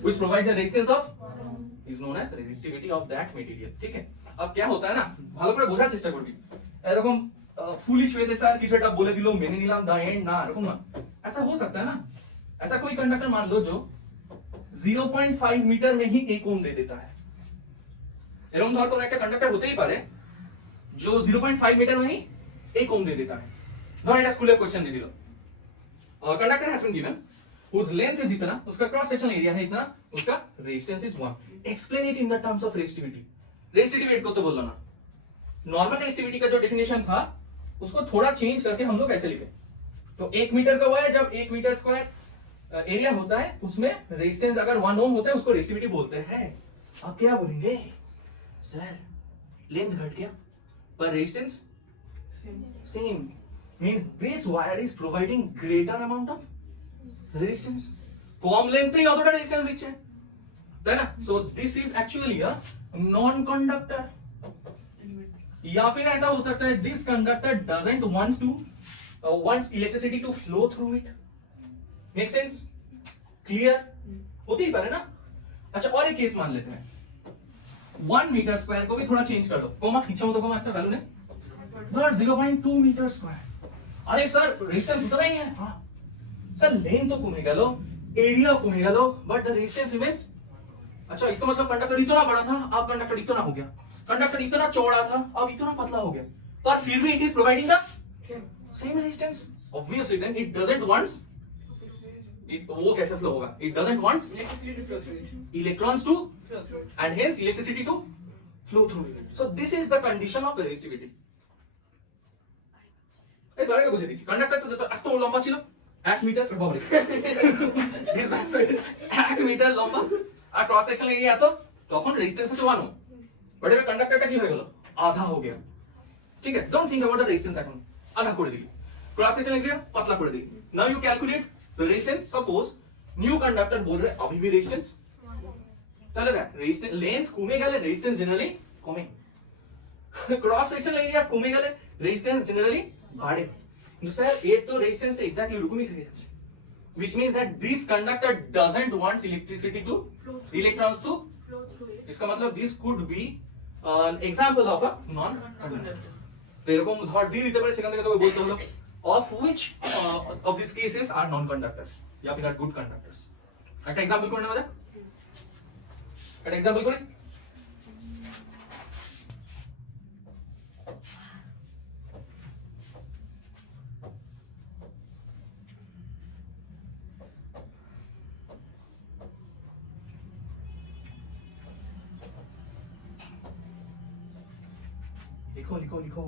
which provides a resistance of is known as resistivity of that material। ठीक है, अब क्या होता है ना, ভালো করে বোঝার চেষ্টা করবি। এরকম ফুলিশ ওয়েতে স্যার কিছু একটা বলে দিল মেনে নিলাম দা এন্ড না, এরকম না। ऐसा हो सकता है ना, ऐसा कोई कंडक्टर मान लो जो 0.5 मीटर में ही एक ओम दे देता है। এরকম ধর কোন একটা কন্ডাক্টর হতেই পারে जो 0.5 मीटर में ही एक ओम दे देता है। ধর এটা স্কুলে क्वेश्चन दे दिलो, conductor has been given whose length is इतना, उसका क्रॉस सेक्शनल एरिया है इतना, उसका resistance is 1। Explain it in the terms of resistivity. Resistivity को तो बोलना ना, नॉर्मल रेजिस्टिविटी का जो डेफिनेशन था उसको थोड़ा चेंज करके हम लोग ऐसे लिखे। तो 1 मीटर का हुआ है, जब 1 मीटर स्क्वायर एरिया होता है उसमें रेजिस्टेंस अगर 1 ओम होता है उसको रेजिस्टिविटी बोलते हैं। अब क्या बोलेंगे? सर लेंथ घट गया पर resistance same, means this wire is providing greater amount of resistance. कम लेंथ पे অতটা রেজিস্ট্যান্স দিচ্ছে, তাই না? So this is actually a non conductor. या फिर ऐसा हो सकता है this conductor doesn't wants electricity to flow through it. Make sense? Clear? होती ही पारे ना। अच्छा, और एक केस मान लेते हैं 1 मीटर स्क्वायर को भी थोड़ा चेंज कर दो, कोमा इच्छा मतो कोमा একটা ভ্যালু নে, ধর 0.2 मीटर स्क्वायर। अरे सर रेजिस्टेंस उतना ही है। हां सर, लेंथ तो कमे গেল, एरिया कमे গেল, बट द रेजिस्टेंस रिमेंस। अच्छा, इसका मतलब कंडक्टर इतना बड़ा था, अब कंडक्टर इतना हो गया, कंडक्टर इतना चौड़ा था, अब इतना पतला हो गया, पर फिर भी it is providing the same resistance. Obviously then it doesn't wants it, वो कैसे फ्लो होगा? It doesn't wants Electricity to flow through it. Electrons to Flow through it. and hence electricity to flow through it। So this is the condition of resistivity। এই ধরে বুঝিয়ে দিচ্ছি, কন্ডাক্টর তো যত এত লম্বা ছিল 1 মিটার, বাবরে 1 মিটার লম্বা আর ক্রস সেকশন এরিয়া এত, তখন রেজিস্ট্যান্স হচ্ছে 1 ওম, বাট এবার কন্ডাক্টরটা কি হয়ে গেল? আধা हो गया। ठीक है, don't think about the resistance, এখন আধা করে দিলি, ক্রস সেকশন এরিয়া পাতলা করে দিলি। Now you calculate the resistance. Suppose new conductor बोल रहे अभी भी रेजिस्टेंस, তাহলে দেখ রেজিস্ট্যান্স লেন্থ কমে গেলে রেজিস্ট্যান্স জেনারেলি কমে, ক্রস সেকশনাল এরিয়া কমে গেলে রেজিস্ট্যান্স জেনারেলি বাড়ে। কিন্তু স্যার এর তো রেজিস্ট্যান্সটা এক্স্যাক্টলি এরকমই থেকে যাচ্ছে, which means that this conductor doesn't want electricity to electrons to flow through it। इसका मतलब this could be an example of a non conductor। তো এরকম ধর দিয়ে দিতে পারে, সেখান থেকে তোকে বলতে হলো of which of these cases are non conductors या फिर are good conductors। একটা एग्जांपल করে নেওয়া যাক, একটা एग्जांपल করি। लिखो लिखो लिखो।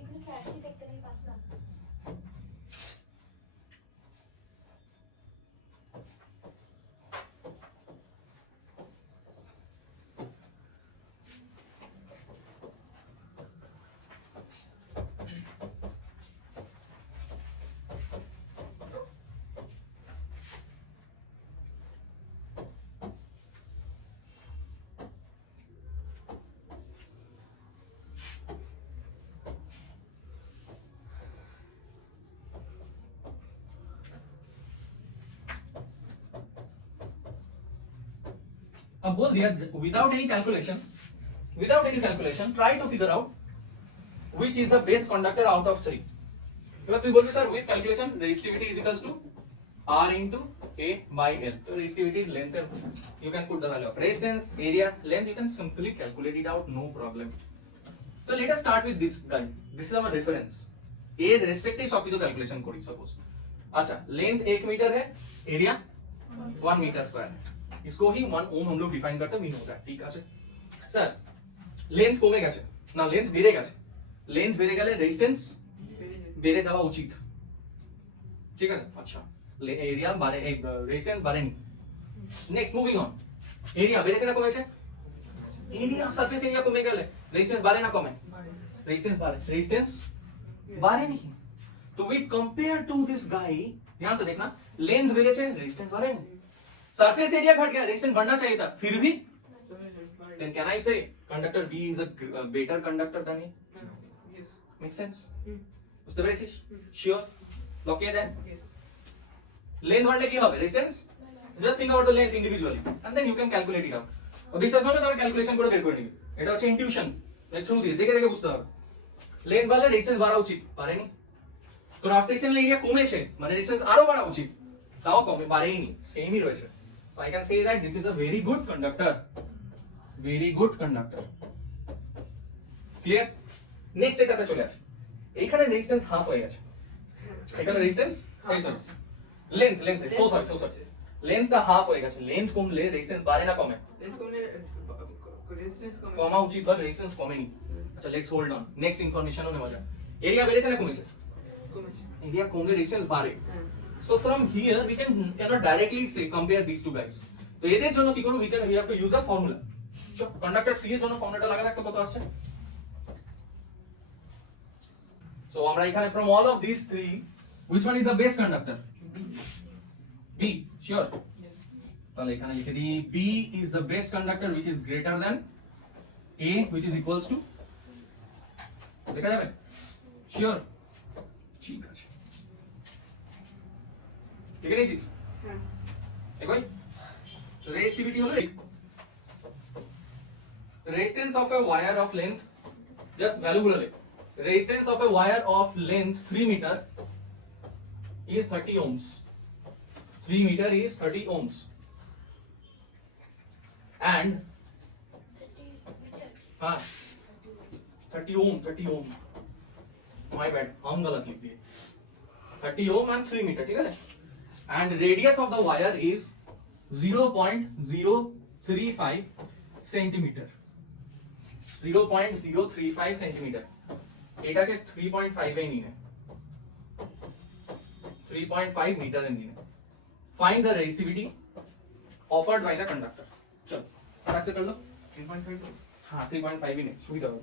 এগুলো কি একই দেখতে নেই পাতলা? बोल दिया without any calculation, try to figure out which is the best conductor out of three. এবার তুই বলবি sir with calculation resistivity is equals to R into A by L. So resistivity length you can put the value of resistance, area, length, you can simply calculate it out, no problem. So let us start with this guy. This is our reference. A respective सब की तो calculation करी suppose. अच्छा length 1 मीटर है, area 1 मीटर स्क्वायर है. इसको ही 1 ओम हम लोग डिफाइन करते हैं, मीन होता है, ठीक আছে স্যার লেন্থ কমে গেছে না, লেন্থ বেড়ে গেছে, লেন্থ বেড়ে গেলে রেজিস্ট্যান্স বেড়ে যাওয়া উচিত, ঠিক আছে আচ্ছা এরিয়া বাড়ে, এই রেজিস্ট্যান্স বাড়েনি। নেক্সট মুভিং অন, এরিয়া বেড়েছে না কমেছে? এরিয়া সারফেস এরিয়া কমে গেলে রেজিস্ট্যান্স বাড়ে না কমে? রেজিস্ট্যান্স বাড়ে, রেজিস্ট্যান্স বাড়েনি। तो we compare to this guy, ध्यान से देखना, लेंथ बेड़ेছে रेजिस्टेंस बढ़ेনি, सरफेस एरिया घट गया, रेजिस्टेंस बढ़ना चाहिए था, फिर भी then can I say conductor B is a better conductor than A? Yes. Make sense? বুঝতে পেরেছিস? Sure? লক করে দেন। লেন্থ বাড়লে কি হবে? Resistance, just think about the length individually and then you can calculate it out. বিশ্বাস হলে তাহলে ক্যালকুলেশন করে বের করে নিবি, এটা হচ্ছে ইনটিউশন, এর থ্রু দিয়ে দেখে দেখে বুঝতে হবে। লেন্থ বাড়লে রেজিস্ট্যান্স বাড়া উচিত, পারেনি। তো ক্রস সেকশনাল এরিয়া কমেছে মানে রেজিস্ট্যান্স আরো বাড়া উচিত, তাও কমে, বাড়েইনি, সেমই রয়েছে। So I can say that this is a very good conductor, very good conductor. Clear? Next এটাতে চলে আসি, এইখানে রেজিস্ট্যান্স হাফ হয়ে গেছে, এখানে রেজিস্ট্যান্স এই সরি লেন্থ সো সরি লেন্থটা হাফ হয়ে গেছে। লেন্থ কমলে রেজিস্ট্যান্স বাড়ে না কমে? লেন্থ কমলে রেজিস্ট্যান্স কমে, কমা উচিত বাট রেজিস্ট্যান্স কমেনি। আচ্ছা লেটস হোল্ড অন, নেক্সট ইনফরমেশনও নেওয়া যাক। এরিয়া বেড়েছে না কমেছে? কমেছে। এরিয়া কমলে রেজিস্ট্যান্স বাড়ে। So from here we cannot directly say compare these two guys. তো এদের জন্য কি করব? we have to use a formula. Conductor C এর জন্য ফর্মুলাটা লাগা থাকতো কত আসছে? So আমরা এখানে from all of these three which one is the best conductor? B, sure. Yes. তাহলে এখানে লিখে দিই B is the best conductor which is greater than A which is equals to, দেখা যাবে? Sure. ঠিক আছে, লিখে নিয়েছিস? হ্যাঁ। এগোই। রেজিস্টিভিটি হলো resistance of a wire of length, just value গুলো লিখ। Resistance of a wire of length 3 metre is 30 ohms. 3 meter is 30 ohms. And 30 ohm. My bad, हम गलत लिख दिए। 30 ohm and 3 meter, ठीक है? And radius of the wire is 0.035 centimeter. 0.035 centimeter. এটাকে 3.5 এ নিয়ে 3.5 মিটার এ নিয়ে find the resistivity offered by the conductor. চলো ফটাক से कर लो। 3.5 हाँ 3.5 ही नहीं, সুবিধা হবে।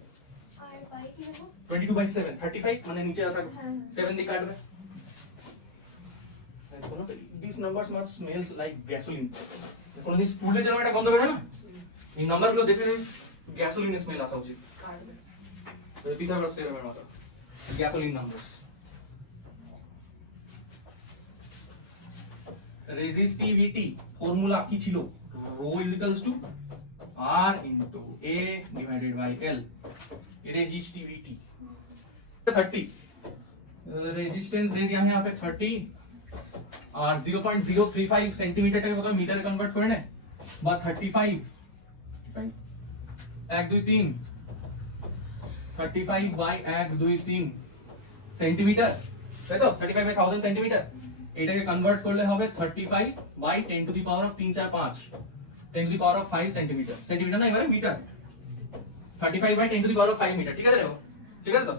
আর বাই কি দেবো? 22/7 35 মানে নিচে আসা হ্যাঁ। 7 দিয়ে কাটবে। These numbers must smells like gasoline. কোনদিন স্কুলে যেন একটা গন্ধ বেরোয় না, এই নাম্বারগুলো দেখে গ্যাসোলিন স্মেল আসা উচিত। কাটবে। পিথাগোরাস থিওরেমের মতো গ্যাসোলিন নাম্বারস। রেজিস্টিভিটি ফর্মুলা কি ছিল? Rho is equals to R into A divided by L. Resistivity 30, resistance दे दिया है यहाँ पे 30 और 0.035 सेंटीमीटर के मतलब मीटर कन्वर्ट করে নে বা 35 1 2 3 35 বাই 1 2 3 সেন্টিমিটার, তাই তো? 35 বাই 1000 সেন্টিমিটার, এটাকে কনভার্ট করলে হবে 35 by 10 to the power of 3 4 5 10 to the power of 5 centimetre, centimetre না এবারে metre. 35 by 10 to the power of 5 metre, ঠিক আছে দেখো, ঠিক আছে তো?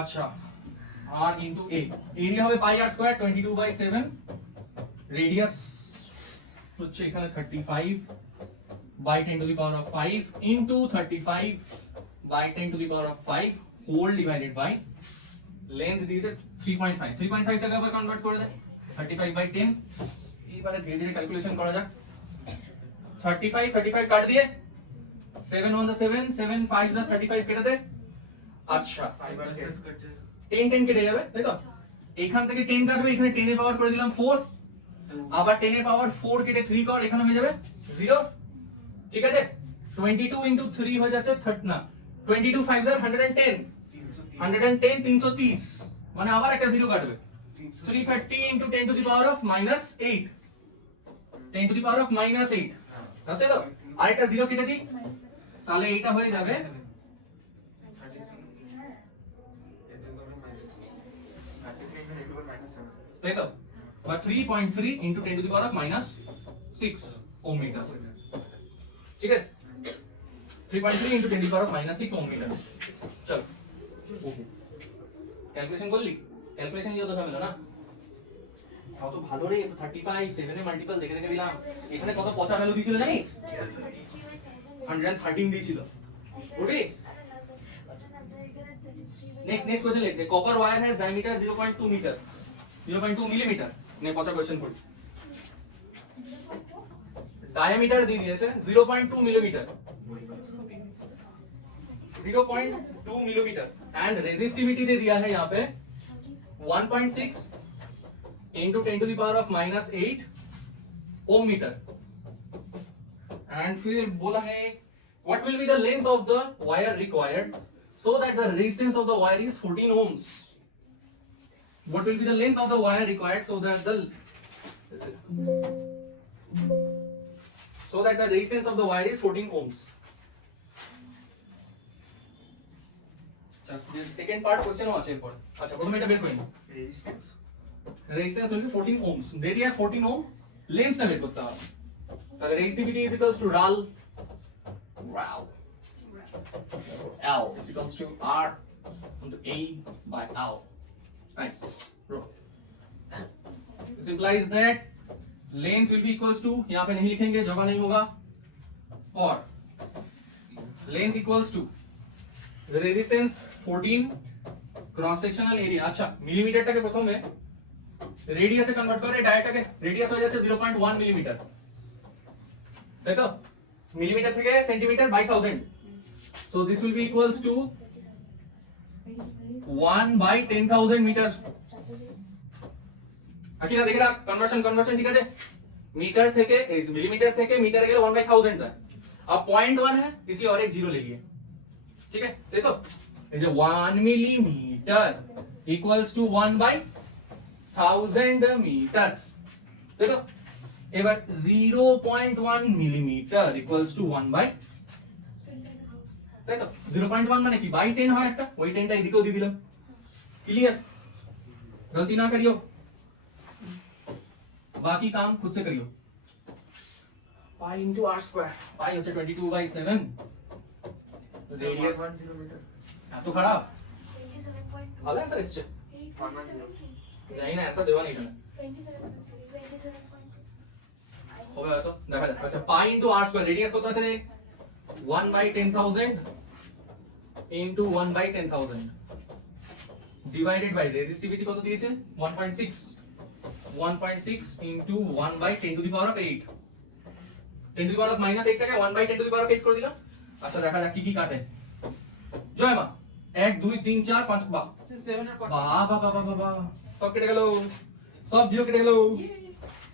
আচ্ছা R into A, এরিয়া হবে পাই আর স্কয়ার 22/7, রেডিয়াস হচ্ছে এখানে 35 by 10 to the power of 5 into 35 by 10 to the power of 5 whole divided by length দিয়েছে 3.5, 3.5 টাকে আবার কনভার্ট করে দেয় 35 by 10। এইবারে ধীরে ধীরে ক্যালকুলেশন করা যাক। 35 কাট দিয়ে 7 on the 7 7 5 যা 35 কেটে দে। আচ্ছা 10 কেটে যাবে, তাই তো? এইখান থেকে 10 কাটবে, এখানে 10 এর পাওয়ার করে দিলাম 4, আবার 10 এর পাওয়ার 4 কেটে 3 কর, এখানে হয়ে যাবে 0। ঠিক আছে, 22 into 3 হয়ে যাচ্ছে 30 না, 22 5 are 110, 110 330, মানে আবার একটা 0 কাটবে। 330 into 10 to the power of minus 8, 10 to the power of minus 8 আছে তো, আরেকটা 0 কেটে দিই, তাহলে এটা হয়ে যাবে তাই তো, বা 3.3 into 10 to the power of minus 6 ohm metre. ঠিক আছে, 3.3 into 10 to the power of minus 6 ohm metre. চল ক্যালকুলেশন করলি, ক্যালকুলেশন যত ঝামেলা না, কত ভালো রে, 35 7 এর মাল্টিপল দেখে দেখে দিলাম। এখানে কত পচা ভ্যালু দিয়েছিল জানিস, 113 দিয়েছিল। ওরে নেক্সট কোশ্চেন লিখ দে, copper wire has diameter 0.2 metre, 0.2 millimetre. নে পচা কোশ্চেন পড়ি, डायमीटर दी दिए से 0.2 मिलीमीटर, 0.2 मिलीमीटर एंड रेजिस्टिविटी दे दिया है यहाँ पे 1.6 into 10 to the power of minus 8 ohm metre. एंड फिर बोला है what will be the length of the wire required so that the resistance of the wire is 14 ohms। what will be the length of the wire required so that the resistance of the wire is 14 ohms। Second part question हो আছে এরপর। আচ্ছা প্রথমে এটা বের করি, রেজিস্ট্যান্স will be 14 ohms, দে দিয়া 14 ohm, লেন্থটা বের করতে হবে। তাহলে resistivity is equals to RAL L is equals to R into A by L, right? This implies that length will be equals to, यहाँ पे नहीं लिखेंगे, जगह नहीं होगा, और length equals to resistance 14 cross sectional area. अच्छा মিলিমিটারটাকে প্রথমে রেডিয়াসে কনভার্ট করে, ডায়াটাকে রেডিয়াস হয়ে যাচ্ছে 0.1 মিলিমিটার, তাই তো, মিলিমিটার থেকে centimetre by 1000, so this will be equals to 1 by 10000 metre. আকিনা দেখে রাখ, কনভার্সন ঠিক আছে, मीटर থেকে मिलीमीटर থেকে मीटर গেলে 1/1000 था, अब 0.1 है इसलिए और एक जीरो ले लिए। ठीक है, देखो ये जो 1 मिलीमीटर इक्वल्स टू 1/1000 मीटर, देखो এবার 0.1 মিলিমিটার ইকুয়ালস টু 1/, তাই তো, 0.1 মানে কি বাই 10 হয় একটা, ওই 10টা এদিকেও দিয়ে দিলাম। क्लियर, गलती ना करियो, बाकी काम खुद से करियो। पाई इंटू आर स्क्वायर, पाई হচ্ছে 22/7, রেডিয়াস এত খারাপ, 27.2 ভালো অ্যান্সার এসছে, 827 জানি না অ্যান্সার দেওয়া নেই এখানে, 27.2 হবে হয়তো, দেখা যাক। আচ্ছা পাই ইনটু আর স্কয়ার, রেডিয়াস কত আছে রে, 1/10000 ইনটু 1/10000 ডিভাইডেড বাই রেজিস্টিভিটি কত দিয়েছে 1.6 into 1/10 to the power of 8, 10 to the power of minus 8 টাকে 1/10 to the power of 8 করে দিলাম। আচ্ছা দেখা যাক কি কি কাটে, জয় মা, 1 2 3 4 5, বাহ 7 আর 40 বাহ বাহ বাহ বাহ বাহ, সব কেটে গেল, সব জিরো কেটে গেল,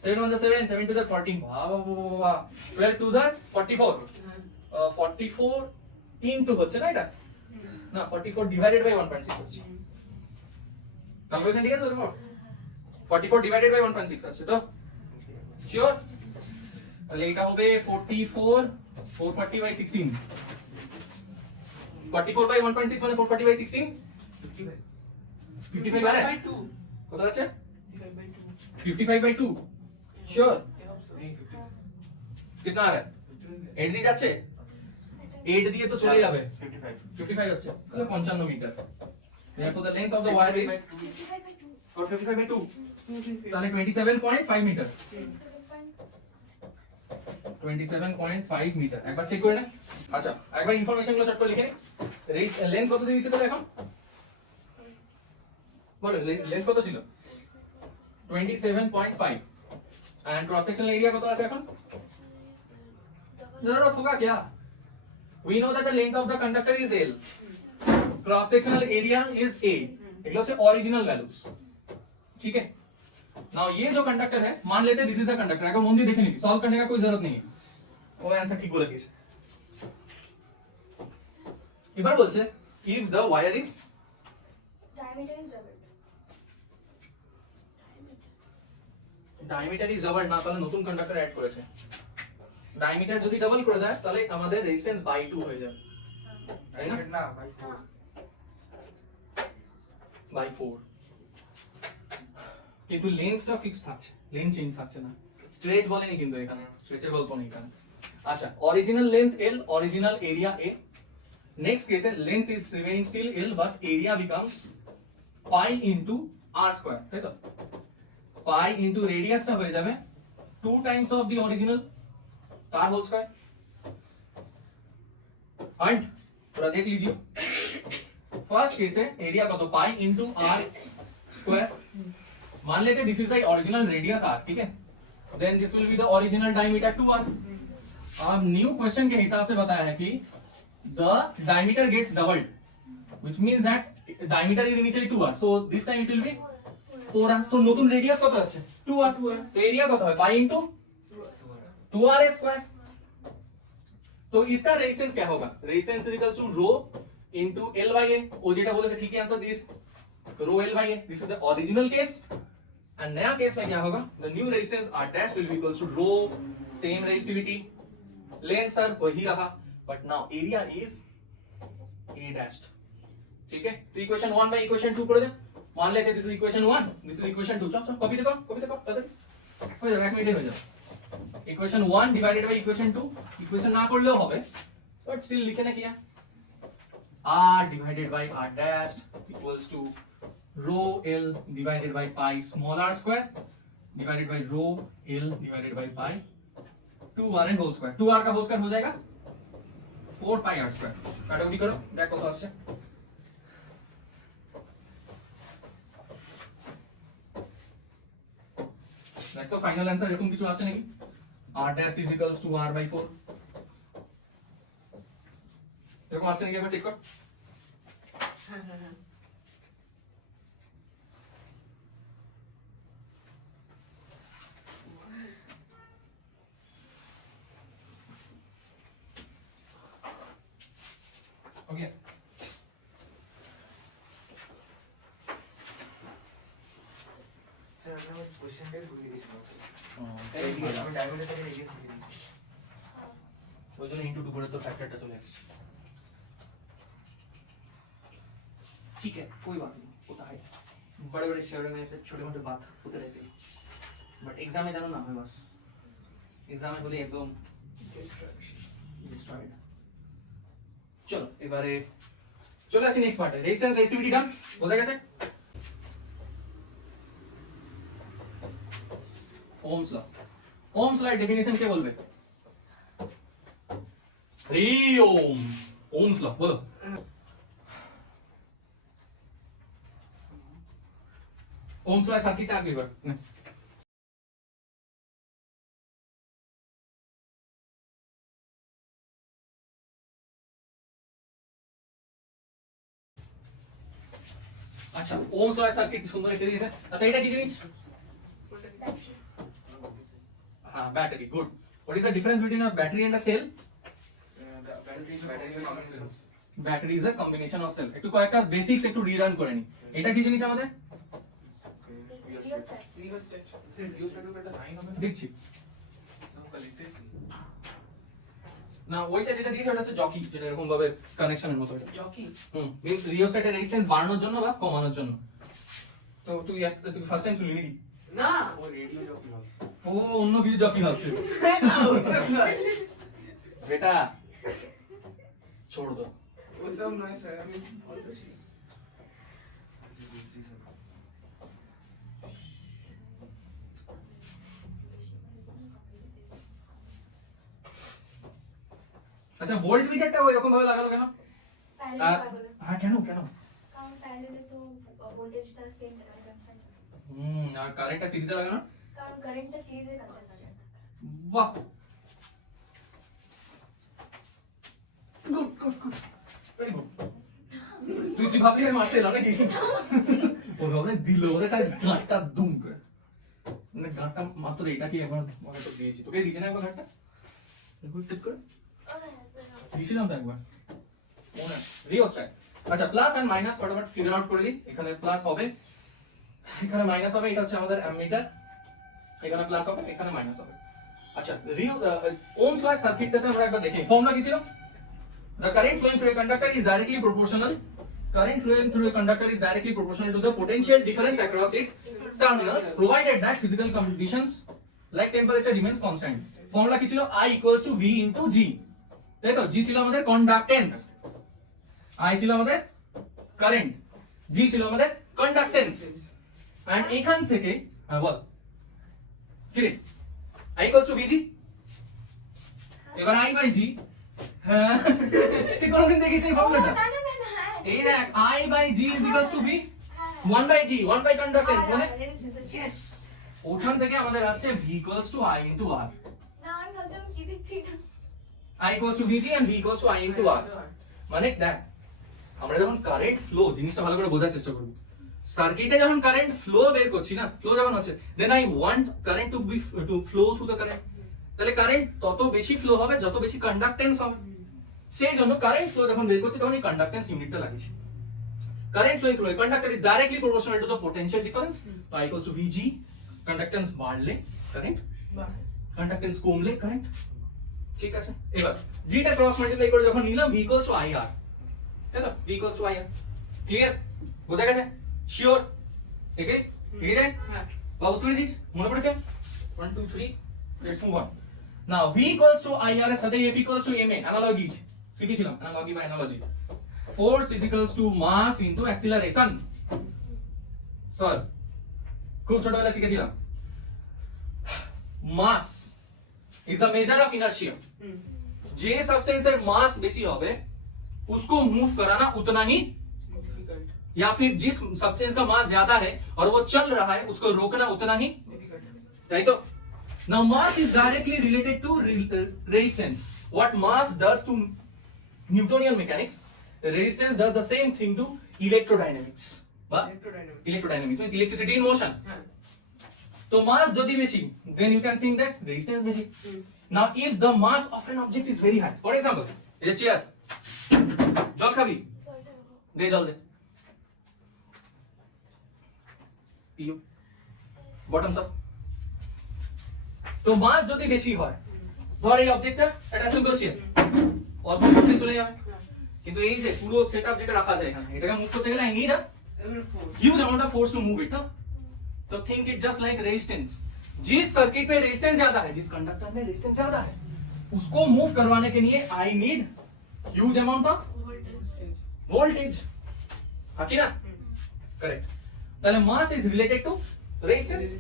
7 1 7 7 2 14, বাহ বাহ বাহ বাহ, 12 2 44, 44 ইনটু হচ্ছে না এটা, না 44 ডিভাইডেড বাই 1.6 আছে, ক্যালকুলেশন ঠিক আছে তোর উপর, 44 ডিভাইডেড বাই 1.6 আছে তো, শিওর, তাহলে এটা হবে 44 440 বাই 16, 44 বাই 1.6 মানে 440 বাই 16, 55 বাই 2 কত আছে, 55/2 55 by 2, sure, I hope so। कितना आ रहा है, 8 দিয়ে যাচ্ছে, 8 দিয়ে তো চলে যাবে, 55 আসছে, তাহলে 55 metre. therefore the length of the wire is 55/2 or 55 by 2, তাহলে 27.5 মিটার, 27.5 মিটার, একবার চেক করে না। আচ্ছা একবার ইনফরমেশন গুলো চট করে লিখে লেন্থ কত দিয়েছে তাহলে এখন বলো, লেন্থ কত ছিল 27.5 এন্ড ক্রস সেকশনাল এরিয়া কত আছে এখন, जरूरत होगा क्या, we know that the length of the conductor is L, cross sectional area is A, এগুলো হচ্ছে অরিজিনাল ভ্যালুস, ঠিক আছে। नाउ ये जो कंडक्टर है, मान लेते हैं दिस इज द कंडक्टर, अगर मन দিয়ে দেখে নিবি, सॉल्व करने का कोई जरूरत नहीं है, वो आंसर ठीक বলে দিয়েছে। এবার বলছে if the wire is diameter is doubled. diameter is doubled, না তাহলে নতুন কন্ডাক্টর অ্যাড করেছে। ডায়ামিটার যদি ডাবল করে দেয় তাহলে আমাদের রেজিস্ট্যান্স বাই 2 হয়ে যাবে, তাই না? না ভাই বাই 4, কিন্তু লেন্থটা ফিক্স থাকছে, লেন্থ চেঞ্জ থাকছে না, স্ট্রেচ বলেনি কিন্তু এখানে, স্ট্রেচের গল্প নেই এখানে। আচ্ছা, original length L, original area A, next কেসে length is remaining still L but area becomes pi into r square, তাই তো? পাই ইনটু রেডিয়াসটা হয়ে যাবে 2 times of the original r whole square. And थोड़ा देख लीजिए, फर्स्ट केस है एरिया कत पाई इनटू r स्क्वायर, मान लेते this is the original radius r, ठीक है, then this will be the original diameter 2r। अब न्यू क्वेश्चन के हिसाब से बताया है कि the diameter gets doubled, which means that diameter is initially 2r, so this time it will be 4r, तो নতুন রেডিয়াস কত আছে 2r, তো এরিয়া কত হয় পাই ইনটু 2r स्क्वायर। तो इसका रेजिस्टेंस क्या होगा, resistance is equal to rho into L by A, वो जेटा बोले थे ठीक है आंसर दिस, तो rho L by A, this is the original case. And नया केस में क्या होगा, the new resistance R dash will be equals to rho, same resistivity, length sir वही रहा, but now area is A dash, ठीक है। तो इक्वेशन 1 बाय इक्वेशन 2 कर दे, मान लेते this is equation 1, this is equation 2, चलो कॉपी देखो हो जाएगा, एक मिनट हो जाएगा। Equation 1 divided by equation 2, equation ना করলেও হবে বাট স্টিল লিখে না কিয়া, r divided by r dash equals to rho l divided by pi small r square divided by rho l divided by pi 2r whole square, 2r का होल स्क्वायर हो जाएगा 4 पाई r स्क्वायर, কাটাকুটি করো দেখ কত আসছে। দেখ তো ফাইনাল आंसर এরকম কিছু আসছে নাকি, r dash is equals to r by 4, এরকম আছে নাকি একবার চেক কর। ওকে, স্যার আমি কোশ্চেনটাই ভুলে গেছিলাম, এই আমি ডায়মিটার থেকে রেডিয়াস লিখে দিয়েছি। ওই জন্য ইনটু 2 করে তো ফ্যাক্টরটা চলে আসছে, ठीक है कोई बात नहीं, होता है, बड़े बड़े शहरों में ऐसे छोटे मोटे बात होते रहते हैं, बट एग्जाम में जानो ना हमें बस, एग्जाम में बोले एकदम डिस्ट्रॉयड। चलो এবারে চলে আসি নেক্সট পার্টে, রেজিস্ট্যান্স রেজিস্টিভিটি ডান, বোঝা গেছে। ওহমস ল, ওহমস ল এর ডেফিনিশন কে বলবে, 3 ওহম, ওহমস ল বলো। ওহমস ল এর সার্কিটটা আগে এবার আচ্ছা, ওহমস ল এর সার্কিট কি সুন্দর একটা দিয়েছে। আচ্ছা এটা কি জিনিস, হ্যাঁ battery, good. What is the difference between a battery and a cell, battery is a combination of cell. একটু কয়েকটা বেসিক্স একটু রিরান করে নি, এটা কি জিনিস আমাদের রিওস্ট্যাট, স্যার রিওস্ট্যাটের একটা লাইন হবে দেখছি কালেক্টেড না, ওইটা যেটা দিয়েছে ওটা হচ্ছে জকি, যেটা এরকম ভাবে কানেকশনের মতো এটা, জকি মিন্স রিওস্ট্যাটের রেজিস্ট্যান্স বাড়ানোর জন্য বা কমানোর জন্য। তো তুই ফার্স্ট টাইম শুনলি নাকি, না ও রেডিও জকি হবে। ও অন্য কিছু জকি ভাবছে বেটা, ছোড় দো। ওসব নয় স্যার, আমি অল্প ছিল। বুঝছি স্যার। আচ্ছা ভোল্ট মিটারটা এরকম ভাবে লাগালো কেন, প্যারালাল লাগালো, হ্যাঁ কেন কেন, কারণ প্যারালালে তো ভোল্টেজটা সেম থাকে কনস্ট্যান্ট, আর কারেন্টটা সিরিজে লাগানো, কারণ কারেন্টটা সিরিজে কনস্ট্যান্ট থাকে। বাহ good good good, very good. তুই ভাবলি আমি মারতে এলাম নাকি, ও ভাবলে দিল ওরে স্যার গাঁটটা দুম করে। মানে গাঁটটা মাত্র এটা কি একবার মনে তো দিয়েছি তোকে দিয়েছি না একবার গাঁটটা একটু ঠিক করে দিয়েছিলাম তো একবার মনে রিওস্ট্যাট আচ্ছা প্লাস এন্ড মাইনাস ফটাফট ফিগার আউট করে দিই এখানে প্লাস হবে এখানে মাইনাস হবে এটা হচ্ছে আমাদের অ্যামিটার এখানে প্লাস হবে এখানে মাইনাস হবে আচ্ছা ওহমস ল সার্কিটটাতে আমরা একবার দেখি ফর্মুলা কি ছিল the current flowing through a conductor is directly proportional current flowing through a conductor is directly proportional to the potential difference across its terminals provided that physical conditions like temperature remains constant formula কি ছিল I equals to V into G তাই তো G ছিল আমাদের কন্ডাক্টেন্স I ছিল আমাদের কারেন্ট G ছিল আমাদের কন্ডাক্টেন্স এন্ড এখান থেকে হ্যাঁ বল কি রে I equals to VG এবার I by G হ্যাঁ তুই কোনদিন দেখিস এই ফর্মুলাটা এই দেখ I by G is equals to V 1 by G 1 by conductance মানে yes ওখান থেকে আমাদের আসছে V equals to I into R না আমি ভাবতাম কি দিচ্ছি না I equals to VG and V equals to I into R মানে দেখ আমরা যখন কারেন্ট ফ্লো জিনিসটা ভালো করে বোঝার চেষ্টা করব সার্কিটে যখন কারেন্ট ফ্লো বের করছি না ফ্লো যখন হচ্ছে then I want current to flow through the current তাহলে কারেন্ট তত বেশি ফ্লো হবে যত বেশি কন্ডাক্টেন্স হবে সেই জন্য কারেন্ট ফ্লো যখন বের করছি তখন এই কন্ডাক্টেন্স ইউনিটটা লাগিয়েছি current flowing through a conductor is directly proportional to the potential difference তো I equals to VG conductance বাড়লে কারেন্ট কন্ডাক্টেন্স কমলে কারেন্ট ঠিক আছে এবার G টা ক্রস মাল্টিপ্লাই করে যখন নিলাম V equals to IR তাই তো V equals to IR clear বোঝা গেছে শিওর ঠিক আছে ঠিক আছে হ্যাঁ পাউজ করেছিস মনে পড়েছে 1 2 3 let's move on now V equals to IR এর সাথে F equals to MA analogies শিখেছিলাম analogy by analogy force is equals to mass into acceleration sir খুব ছোটবেলায় শিখেছিলাম mass is the measure of inertia J substance এর মাস বেশি হবে उसको मूव कराना उतना ही डिफिकल्ट या फिर जिस सब्सटेंस का मास ज्यादा है और वो चल रहा है उसको रोकना उतना ही डिफिकल्ट right तो now mass is directly related to resistance what mass does to Newtonian mechanics resistance does the same thing to electrodynamics but electrodynamics electrodynamics means electricity in motion হ্যাঁ तो mass যদি বেশি then you can think that resistance বেশি now if the mass of an object is very high for example এই চেয়ার জল খাবি দে জল দে পিও বটমস আপ তো মাস যদি বেশি হয় ধর এই অবজেক্টটা এটা সিম্পল চেয়ার অল্প ফোর্সে চলে যাবে কিন্তু এই যে পুরো সেটআপ যেটা রাখা যায় এখানে এটাকে মুভ করতে গেলে I need a every force huge amount of force to move it तो think it just like resistance जिस सर्किट में रेजिस्टेंस ज्यादा है जिस कंडक्टर में रेजिस्टेंस ज्यादा है उसको मूव करवाने के लिए I need huge amount of voltage hockey ना करेक्ट তাহলে mass is related to resistance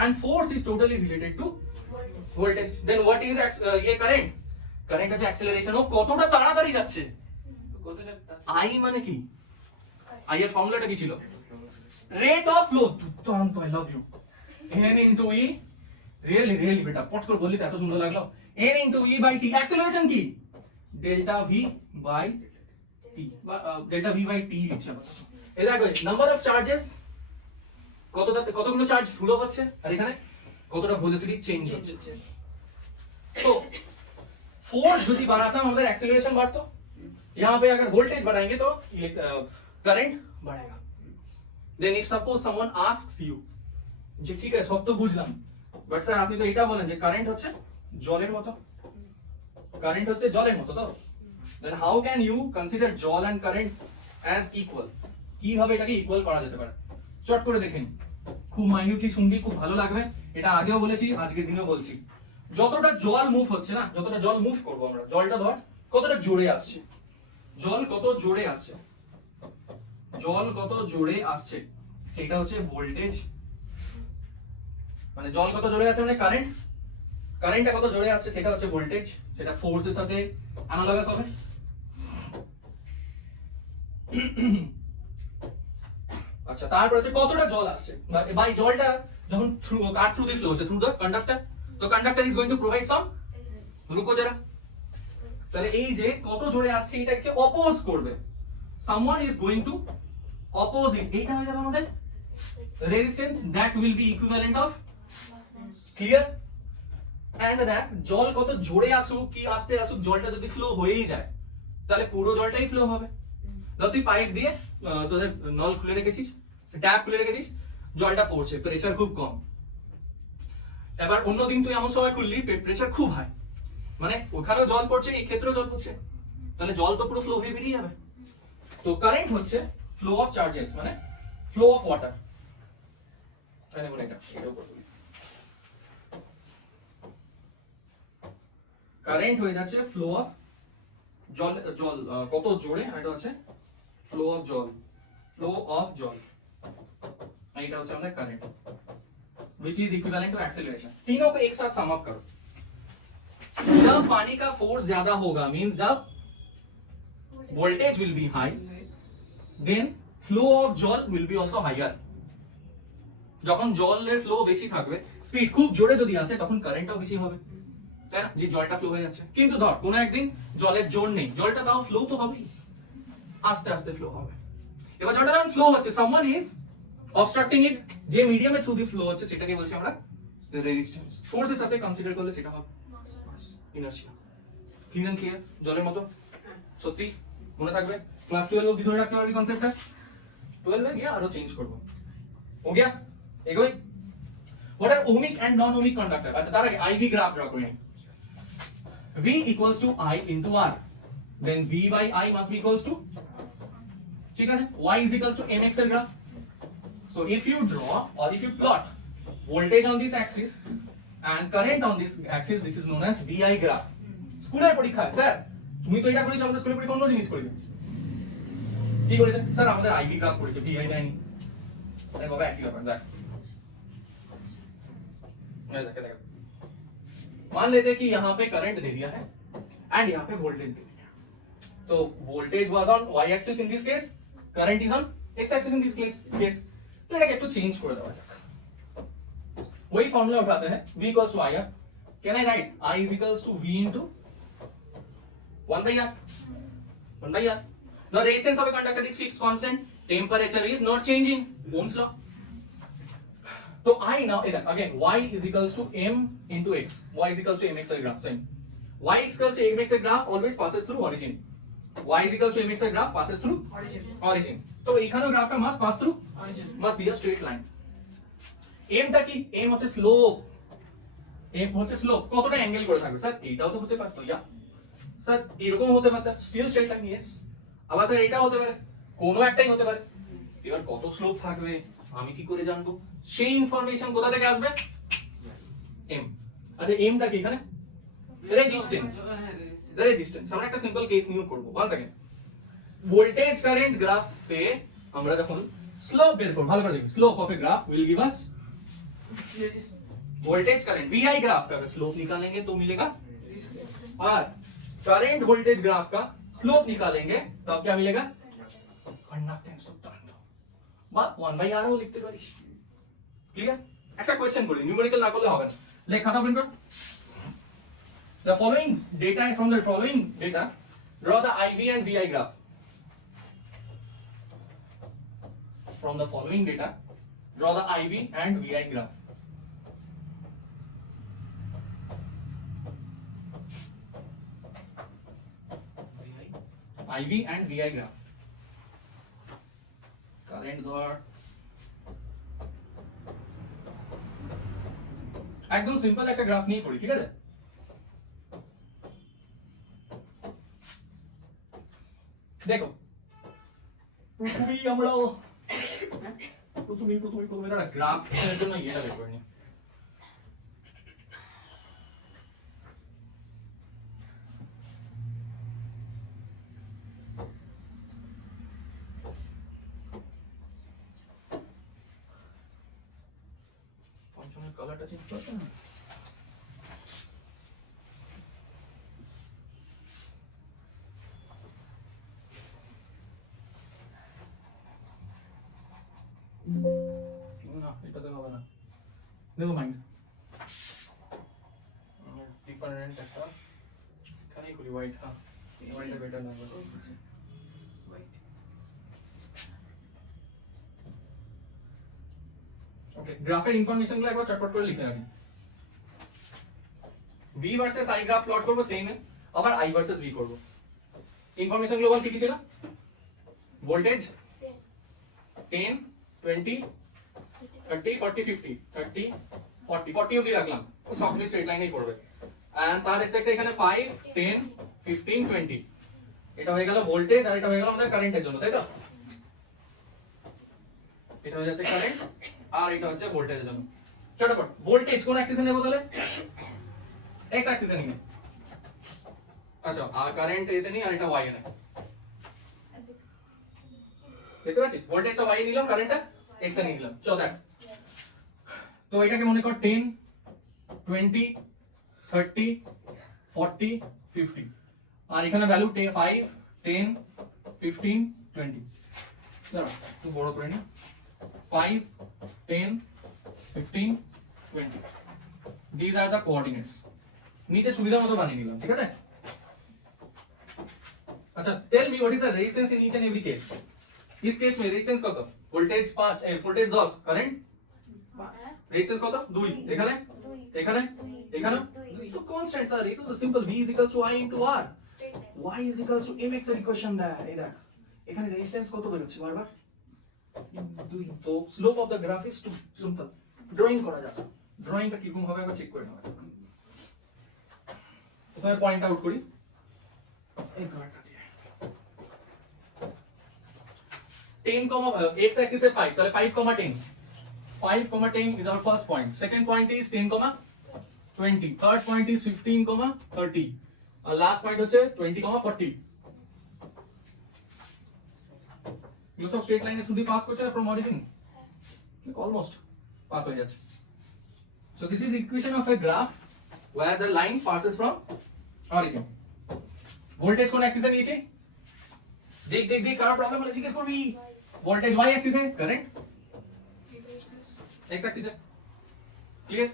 and force is totally related to voltage then what is ये current current হচ্ছে acceleration ও কতটা তাড়াতাড়ি যাচ্ছে কতটা I মানে কি I এর ফর্মুলাটা কি ছিল rate of flow দুর্দান্ত I love you n into e really বেটা পট করে বললি তো এত সুন্দর লাগলো n into e by t acceleration কি delta v by t delta v by t লিখছি আমরা এই দেখো নাম্বার অফ চার্জেস কতগুলো চার্জ ফ্লো হচ্ছে আর এখানে কতটা ভেলোসিটি চেঞ্জ হচ্ছে तो फोर्स यदि बढ़ाता हमारा एक्सेलरेशन बढ़ता यहाँ पे अगर वोल्टेज बढ़ाएंगे तो करंट बढ़ेगा then if suppose someone asks you যে ঠিক আছে সব তো বুঝলাম বাট স্যার আপনি তো এটা বলেন যে কারেন্ট হচ্ছে জলের মতো তো then how can you consider jal and current as equal কিভাবে এটাকে ইকুয়াল করা যেতে পারে চট করে দেখেন খুব মাইনিউটলি শুনবি খুব ভালো লাগবে এটা আগেও বলেছি আজকের দিনও বলছি যতটা জল মুভ হচ্ছে না যতটা জল মুভ করবো আমরা জলটা ধর কতটা জোরে আসছে জল কত জোরে আসছে সেটা হচ্ছে ভোল্টেজ মানে জল কত জোরে আসছে মানে কারেন্টটা কত জোরে আসছে সেটা হচ্ছে ভোল্টেজ সেটা ফোর্সের সাথে অ্যানালগাস হবে আচ্ছা তারপর হচ্ছে কতটা জল আসছে বাই জলটা যখন থ্রু দি ফ্লো হচ্ছে থ্রু দ্য কন্ডাক্টর তো conductor is going to provide some রুকো যারা তাহলে এই যে কত জোরে আসছে এটাকে অপোজ করবে someone is going to oppose it এটা হয়ে যাবে আমাদের resistance that will be equivalent of clear? And দেখ জল কত জোরে আসুক কি আস্তে আসুক, জলটা যদি ফ্লো হয়েই যায় তাহলে পুরো জলটাই ফ্লো হবে। ধর তুই পাইপ দিয়ে তোদের নল খুলে রেখেছিস, ট্যাপ খুলে রেখেছিস, জলটা পড়ছে, প্রেসার খুব কম। এবার অন্যদিন তুই এমন সময় খুললি প্রেসার খুব হাই, মানে ওখানেও জল পড়ছে এই ক্ষেত্রেও জল পড়ছে, তাহলে জল তো পুরো ফ্লো হয়ে বেরিয়ে যাবে। তো কারেন্ট হচ্ছে ফ্লো অফ চার্জেস, মানে ফ্লো অফ ওয়াটার। কারেন্ট হয়ে যাচ্ছে ফ্লো অফ জল, জল কত জোরে, এটা হচ্ছে ফ্লো অফ জল, ফ্লো অফ জল, এটা হচ্ছে আমাদের current which is equivalent to acceleration। तीनों को एक साथ सम अप करो। जब पानी का फोर्स ज्यादा होगा मींस जब voltage will be high, then flow of জল will be also higher। যখন জলের ফ্লো বেশি থাকবে, স্পিড খুব জোরে যদি আসে তখন কারেন্টও বেশি হবে, তাই না? যে জলটা ফ্লো হয়ে যাচ্ছে। কিন্তু ধর কোনো একদিন জলের জোর নেই, জলটা তাও ফ্লো তো হবেই, আস্তে আস্তে ফ্লো হবে। এবার জলটা যখন ফ্লো হচ্ছে, someone is obstructing it, যে মিডিয়ামে থ্রু দি ফ্লো হচ্ছে সেটাকে বলছি আমরা রেজিস্ট্যান্স। ফোর্সের সাথে কনসিডার করলে সেটা হবে ইনার্শিয়া। Clean and clear? জলের মতো সত্যি মনে থাকবে। ক্লাস 12 অবধি ধরে রাখতে পারবি কনসেপ্টটা, 12 এ গিয়ে আরো চেঞ্জ করব। हो गया? এগোই। What are ohmic and non-ohmic conductor? আচ্ছা তার আগে IV গ্রাফ ড্র করে নিই। V equals to I into R, then V by I must be equals to, ঠিক আছে, Y is equals to mx এর graph. So if you draw or if you plot voltage on this axis and current on this axis, this is known as VI graph। স্কুলের পরীক্ষা স্যার তুমি তো এটা করেছো, আমাদের স্কুলের পরীক্ষা অন্য জিনিস করেছো। কি করেছে স্যার? আমাদের IV গ্রাফ করেছে, VI দেয়নি। আরে বাবা একই ব্যাপার। দেখ देख मान लेते हैं कि यहाँ पे करंट दे दिया है एंड यहाँ पे वोल्टेज दे दिया, तो voltage was on y axis in this case, current is on x axis in this case. तो এটাকে একটু চেঞ্জ করে দেওয়া যাক। वही फॉर्मूला उठाते हैं, v equals to i r। Can I write i is equals to v into 1 by r, 1 by r। now resistance of a conductor is fixed constant, temperature is not changing, ohm's law। तो I now again y is equals to m into x, y is equals to mx graph, same y is equals to mx graph always passes through origin, y is equals to mx graph passes through origin। তো এইখানেও গ্রাফটা must pass through origin, must be a straight line. m টা কি? m হচ্ছে স্লোপ, m হচ্ছে স্লোপ, কতটা অ্যাঙ্গেল করে থাকবে স্যার? এইটাও তো হতে পারতো, ইয়া স্যার এরকম হতে পারতো, স্টিল স্ট্রেট লাইন, ইয়েস। আবার স্যার এইটাও হতে পারে, কোনো একটাই হতে পারে। এবার কত স্লোপ থাকবে আমি কি করে জানবো? সেই ইনফরমেশন কোথা থেকে আসবে? m। আচ্ছা m টা কি এখানে? Resistance, resistance. আমরা একটা সিম্পল কেস নিউ করব। One second. ভোল্টেজ কারেন্ট গ্রাফে আমরা যখন স্লোপ বের করব, ভালো করে দেখুন, slope of A graph will give us voltage current. VI graph का स्लोप निकालेंगे तो मिलेगा R, करंट वोल्टेज ग्राफ का स्लोप निकालेंगे तब क्या मिलेगा? कंडक्टेंस। तो বা 1 বাই r ও লিখতে পারিস। ক্লিয়ার? একটা কোশ্চেন করি, নিউমেরিক্যাল না করলে হবে না। লেখ খাতা ওপেন কর। The following data, from the following data draw the IV and VI graph। From the following data draw the IV and VI graph। IV and VI graph। Current ধর একদম সিম্পল একটা গ্রাফ নিয়ে করি, ঠিক আছে? দেখো প্রথমেই আমরা প্রথমে একটা গ্রাফ এর জন্য এটা বের করে নিই। কালারটা চেঞ্জ করতে না, এটাতে হবে না, নেভার মাইন্ড। ডিফারেন্ট একটা এখানেই খুলি, হোয়াইট। হ্যাঁ হোয়াইটটা বেটার লাগবে। ওকে, গ্রাফের ইনফরমেশনগুলো একবার চটপট করে লিখে রাখি। V versus I graph plot করব সেম এ, আবার I ভার্সেস V করব। ইনফরমেশন গুলো বল কি কি ছিল? ভোল্টেজ 10 20 30 40 50 30 40 40 অবধি রাখলাম, তো সবগুলো স্ট্রেট লাইনেই পড়বে। এন্ড তার রেসপেক্টে এখানে 5 10 15 20, এটা হয়ে গেল ভোল্টেজ আর এটা হয়ে গেল আমাদের কারেন্টের জন্য, তাই তো? এটা হয়ে যাচ্ছে কারেন্ট আর এটা হচ্ছে ভোল্টেজের জন্য। চটপট ভোল্টেজ কোন অ্যাক্সিসে নেব তাহলে? এক্স অ্যাক্সিসে নিই। আচ্ছা, আর কারেন্ট এতে নিই আর এটা ওয়াই এ নেই। দেখতে পাচ্ছিস ভোল্টেজটা ওয়াই এ নিলাম, কারেন্টটা এক্স এ নিলাম। চল দেখ, তো এটাকে মনে কর 10 20 30 40 50, আর এখানে ভ্যালু 5 10 15 20। দাঁড়া একটু বড় করে নি, 5 10 15 20, these are the coordinates। নিচে সুবিধা মতো বানিয়ে নিলাম, ঠিক আছে? अच्छा tell me what is the resistance in each and every case। इस केस में रेजिस्टेंस কত? ভোল্টেজ 5 ভোল্টেজ 10, কারেন্ট रेजिस्टेंस কত? 2। এখানে এখানে এখানে তো কনস্ট্যান্টস আর এটা তো simple, v is equals to I into r, y is equals to mx এর ইকুয়েশন দেয়। এই দেখ এখানে রেজিস্ট্যান্স কত বের হচ্ছে বারবার 2। তো slope of the graph is too simple. Drawing করা যাবে, ড্রয়িংটা কিরকম হবে একবার চেক করে নাও। প্রথমে পয়েন্ট আউট করি এই গ্রাফটা দিয়ে। 10 x axis is 5, তাহলে 5 10 5 10 is our first point, second point is 10 20, third point is 15 30, আর লাস্ট পয়েন্ট হচ্ছে 20 40। এগুলো সব স্ট্রেট লাইনে থ্রু দি পাস করছে না ফ্রম অরিজিন, অলমোস্ট পাস হয়ে যাচ্ছে। So this is equation of A graph where the line passes from origin। Voltage কোন অ্যাক্সিসে নিয়েছি? দেখ দেখ দেখ, কার প্রবলেম হলে জিজ্ঞেস করবি। ভোল্টেজ y অ্যাক্সিসে, কারেন্ট x অ্যাক্সিসে। ক্লিয়ার?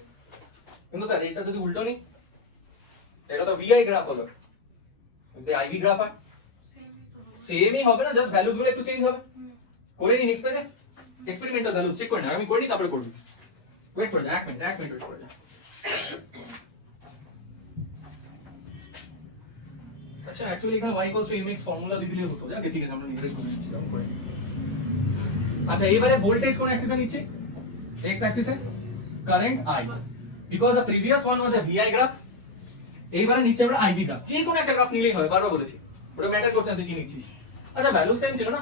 কিন্তু স্যার এটা যদি উল্টো নি, এটা তো vi গ্রাফ হলো, যদি iv গ্রাফ হয় সেমই হবে না, জাস্ট ভ্যালুস গুলো একটু চেঞ্জ হবে। করে নি নেক্সট পেজে এক্সপেরিমেন্টাল ভ্যালুস চেক করে না, আমি করে নি তারপরে করবি। ওয়েট করে যা, এক মিনিট ওয়েট করে যা। আচ্ছা অ্যাকচুয়ালি এখানে y equals to mx formula লিখে দিলে হতো, যাকে ঠিক আছে আমরা নিজেরাই করে নিচ্ছি এরকম করে। আচ্ছা এবারে ভোল্টেজ কোন অ্যাক্সিসে নিচ্ছে? x অ্যাক্সিসে, current I, because the previous one was a vi graph, এইবারে নিচে আমরা iv গ্রাফ। যে কোনো একটা গ্রাফ নিলেই হয়, বারবার বলেছি, ওটা ম্যাটার করছে না তুই কি নিচ্ছিস। আচ্ছা ভ্যালু সেম ছিল না,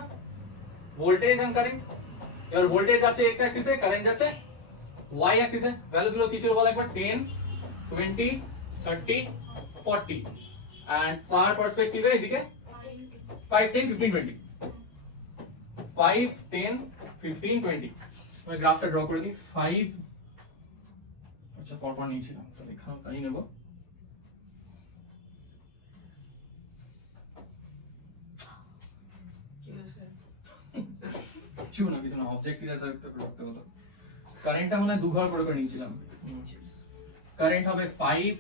ভোল্টেজ এন্ড কারেন্ট। এবার ভোল্টেজ যাচ্ছে x অ্যাক্সিসে, কারেন্ট যাচ্ছে y অ্যাক্সিসে। ভ্যালুস গুলো কি ছিল বল একবার? 10 20 30 40, and তার পার্সপেক্টিভে এদিকে 5 10 15 20, 5 10 15 20। আমি গ্রাফটা ড্র করে দিই। 5 আচ্ছা পরপর নিয়েছিলাম, তো এখানেও তাই নেব। কিছু না অবজেক্ট ইরেজার করতে হতো। কারেন্টটা মনে হয় দু ঘর করে নিয়েছিলাম। কারেন্ট হবে 5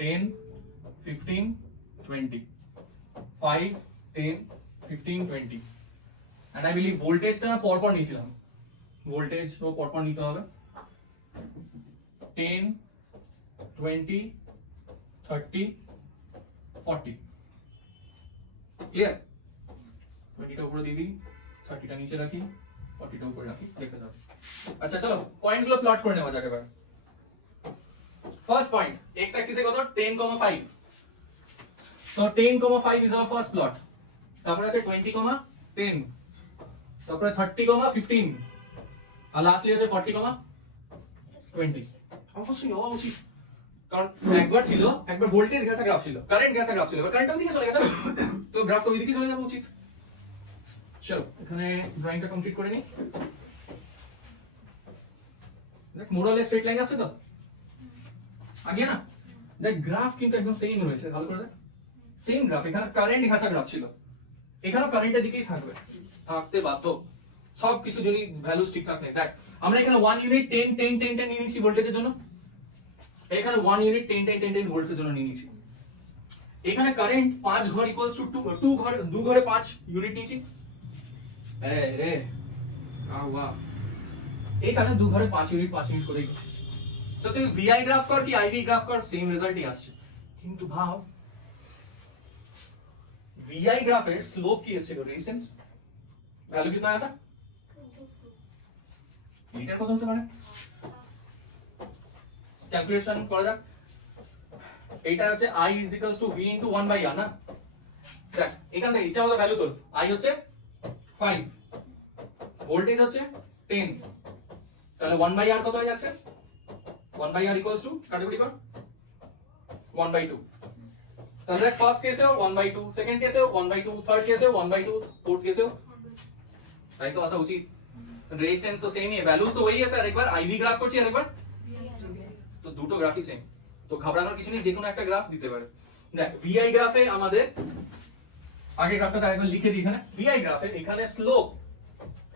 10 15 20, 5 10 15 20, and I believe ভোল্টেজটা পরপর নিয়েছিলাম, ভোল্টেজ তো পরপর নিতে হবে। 10 20 30 40, ক্লিয়ার? 20টা উপরে দিয়ে দিই, 30টা নিচে রাখি, 40টা উপরে রাখি, দেখতে যাবে। আচ্ছা চলো পয়েন্টগুলো প্লট করে নেওয়া যাক এবার। ফার্স্ট পয়েন্ট x অ্যাক্সিসে কত? 10 5, so 10 5 is our first plot। তারপরে আছে 20 10, তারপরে 30 15, আর লাস্টলি আছে 40 20। অবশ্যই হওয়া উচিত, কারণ একবার ছিল, একবার ভোল্টেজ গেছে গ্রাফ ছিল, কারেন্ট গেছে গ্রাফ ছিল, এবার কারেন্ট ওইদিকে চলে গেছে, তো গ্রাফটা ওইদিকে চলে যাওয়া উচিত। চলো এখানে ড্রয়িংটা কমপ্লিট করে নিই। দেখ মোরালে স্ট্রেট লাইন আছে তো আগে না, দেখ গ্রাফ কিন্তু একদম সেম রয়েছে, ভালো করে দেখ সেম গ্রাফ। এখানে কারেন্ট ঘাসা গ্রাফ ছিল, এখানেও কারেন্টের দিকেই থাকবে, থাকতে বাধ্য, সব কিছু যদি ভ্যালুস ঠিকঠাক নেই। দেখ আমরা এখানে 1 ইউনিট 10 10 10 10 নিয়ে নিয়েছি ভোল্টেজের জন্য, এখানে 1 ইউনিট 10 10 10 10 ভোল্টের জন্য নিয়ে নিয়েছি। এখানে কারেন্ট 5 ঘর ইকুয়ালস টু 2 ঘরে 5 ইউনিট নিয়েছি। রে বাহ, এখানে 2 ঘরে 5 ইউনিট করে গেছে। সো তুই ভিআই গ্রাফ কর কি আইভি গ্রাফ কর সেম রেজাল্টই আসছে কিন্তু ভাব ভিআই গ্রাফের স্লোপ কি এসেছিল রেজিস্ট্যান্স ভ্যালু কিतना आया था লিটার কত হতে পারে ক্যালকুলেশন করা যাক এইটা হচ্ছে i v * 1/r না দেখ এখান থেকে ইচ্ছা মতো ভ্যালু তোল i হচ্ছে 5 ভোল্টেজ হচ্ছে 10 তাহলে 1/r কত হয়ে যাচ্ছে 1/r কাটাকুটি কর 1/2 তাহলে দেখ ফার্স্ট কেসেও 1/2 সেকেন্ড কেসেও 1/2 থার্ড কেসেও 1/2 फोर्थ केसेও তাই তো আসা উচিত রেজিস্ট্যান্স তো সেমই है ভ্যালুজ তো वही है স্যার একবার আইভি গ্রাফ করছি আর একবার তো দুটো গ্রাফই সেম তো ঘাবড়ানোর কিছু নেই যে কোনো একটা গ্রাফ দিতে পারে দেখ ভিআই গ্রাফে আমাদের আগে গ্রাফটা আরেকবার লিখে দিই এখানে ভিআই গ্রাফে এখানে স্লোপ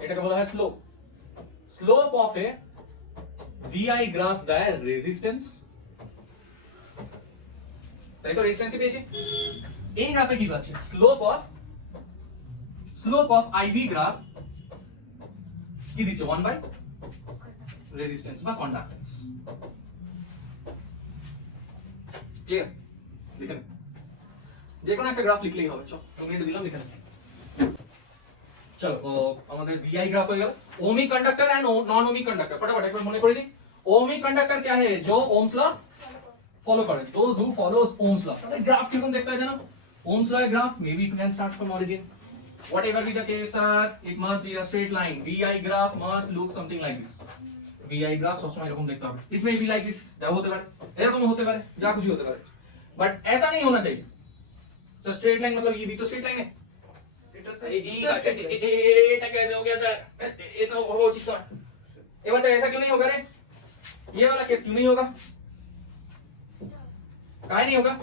এটাকে বলা হয় slope slope of a VI graph দেয় রেজিস্ট্যান্স তাই তো রেজিস্ট্যান্সই পেয়েছি এই গ্রাফে কি পাচ্ছি স্লোপ অফ আইভি গ্রাফ কি দিচ্ছে 1 বাই রেজিস্ট্যান্স বা কন্ডাক্ট্যান্স ক্লিয়ার লিখে নে যে কোনো একটা গ্রাফ লিখলেই হবে চল আমি দিলাম লিখে নে চলো তো আমাদের ভিআই গ্রাফ হয়ে গেল ohmic conductor and non ohmic conductor फटाफट एक बार মনে করে দিই ओमिक कंडक्टर क्या है जो ओम्स लॉ फॉलो करे those who follows Ohm's law तो ग्राफ किरকম देखता है জানো Ohm's law graph may be it can start from origin whatever be the case sir it must be a straight line vi graph must look something like this vi graph সবসময় এরকম দেখতে হবে it may be like this যা হতে পারে এরকম হতে পারে যা খুশি হতে পারে বাট ऐसा नहीं होना चाहिए so straight line मतलब ये भी तो straight line है এটা कैसे हो गया सर ये तो हो चीज तो ये बच्चा ऐसा क्यों नहीं होगा रे ये वाला केस क्यों नहीं होगा काहे नहीं होगा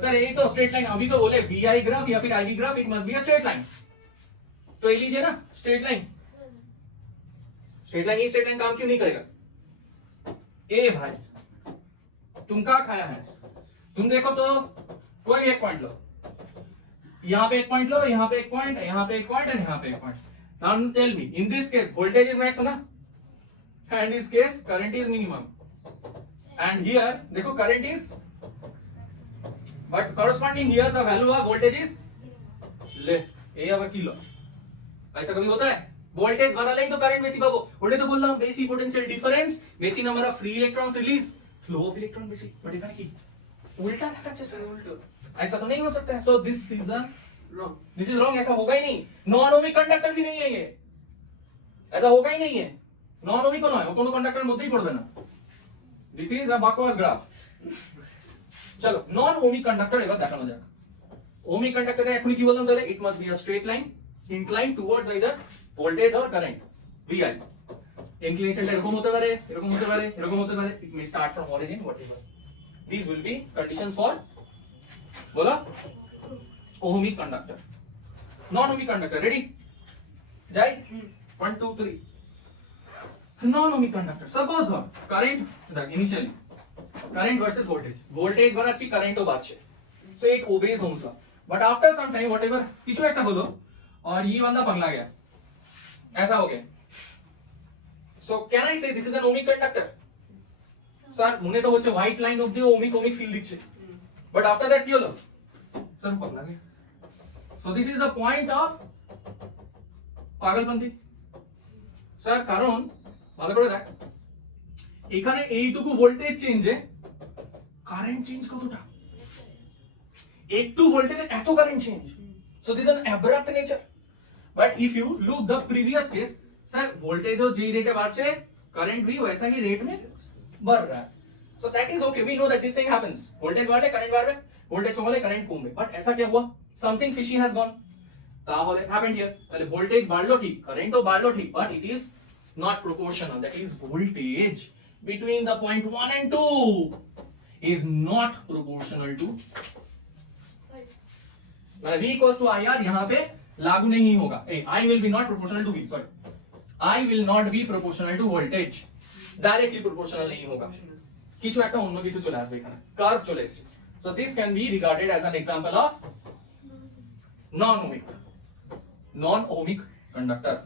सर ये तो स्ट्रेट लाइन अभी तो बोले वीआई ग्राफ या फिर IV graph it must be a straight line तो ये लीजिए ना स्ट्रेट लाइन ही स्ट्रेट लाइन काम क्यों नहीं करेगा ए भाई तुम क्या खाया है तुम देखो तो कोई भी एक पॉइंट लो यहाँ पे एक पॉइंट लो यहाँ पे एक पॉइंट यहाँ पे एक पॉइंट एंड यहाँ पे एक point now tell me in this case voltage is max ना and this case current is minimum and here देखो current is but corresponding here the value of voltage is ले ये अब किलो ऐसा कभी होता है वोल्टेज बढ़ाले ही तो करंट बेसी पाबो ওটা তো বললাম বেশি পোটেনশিয়াল ডিফারেন্স বেশি number of free electrons release flow of electron बेसी बट এখানে কি उल्टा দেখাচ্ছে স্যার उल्टा ऐसा तो नहीं हो सकता है सो दिस इज रॉन्ग ऐसा होगा ही नहीं नॉन ओमिक कंडक्टर भी नहीं है ये ऐसा होगा ही नहीं है नॉन ओमिक কোনো হয় কোনো কন্ডাক্টরের মধ্যেই পড়বে না দিস ইজ আ বাকওয়াস গ্রাফ চলো নন ওমিক কন্ডাক্টর এবার দেখানো যাক ওমিক কন্ডাক্টরে এখন কি বললাম তাহলে it must be a straight line incline towards either voltage or current VI ইনক্লিনেশনটা এরকম হতে পারে এরকম হতে পারে এরকম হতে পারে it may start from origin whatever this will be conditions for बोला ohmic conductor non ohmic conductor ready जाई 1 2 3 non ohmic conductor suppose current देख इनिशियली करंट वर्सेस वोल्टेज বাড়াচ্ছি কারেন্টও বাড়ছে सो एक obeys Ohm's law but after some time whatever কিছু একটা হলো और ये बंदा पगला गया ऐसा हो गया सो can I say this is an ohmic conductor sir মনে তো হচ্ছে হোয়াইট লাইন অবধি ওমিক ফিল দিচ্ছে बट आफ्टर दैट কি হলো सर पगला गया so this is the point of পাগলপন্থী স্যার কারণ ভালো করে দেখ এখানে এইটুকু ভোল্টেজ চেঞ্জে কারেন্ট চেঞ্জ কতটা একটু ভোল্টেজে এত current change so this an abrupt nature but if you look the previous case sir वोल्टेजও যেই রেটে বাড়ছে কারেন্ট भी वैसा ही रेट में बढ़ रहा है so that is okay we know that this thing happens voltage बढ़े करंट बढ़े वोल्टेज কমলে কারেন্ট কমবে বাট ऐसा क्या हुआ समथिंग फिशी हैज गॉन তাহলে হ্যাপেন্ড হিয়ার তাহলে ভোল্টেজ বাড়লো ঠিক কারেন্টও বাড়লো ঠিক but it is not proportional that is voltage between the point 1 and 2 is not proportional to मतलब v equals to IR यहाँ पे लागू नहीं होगा I will be not proportional to V sorry I will not be proportional to voltage directly proportional नहीं होगा কিছু একটা অন্য কিছু চলে আসবে এখানে কার্ভ চলে আসছে so this can be regarded as an example of non ohmic conductor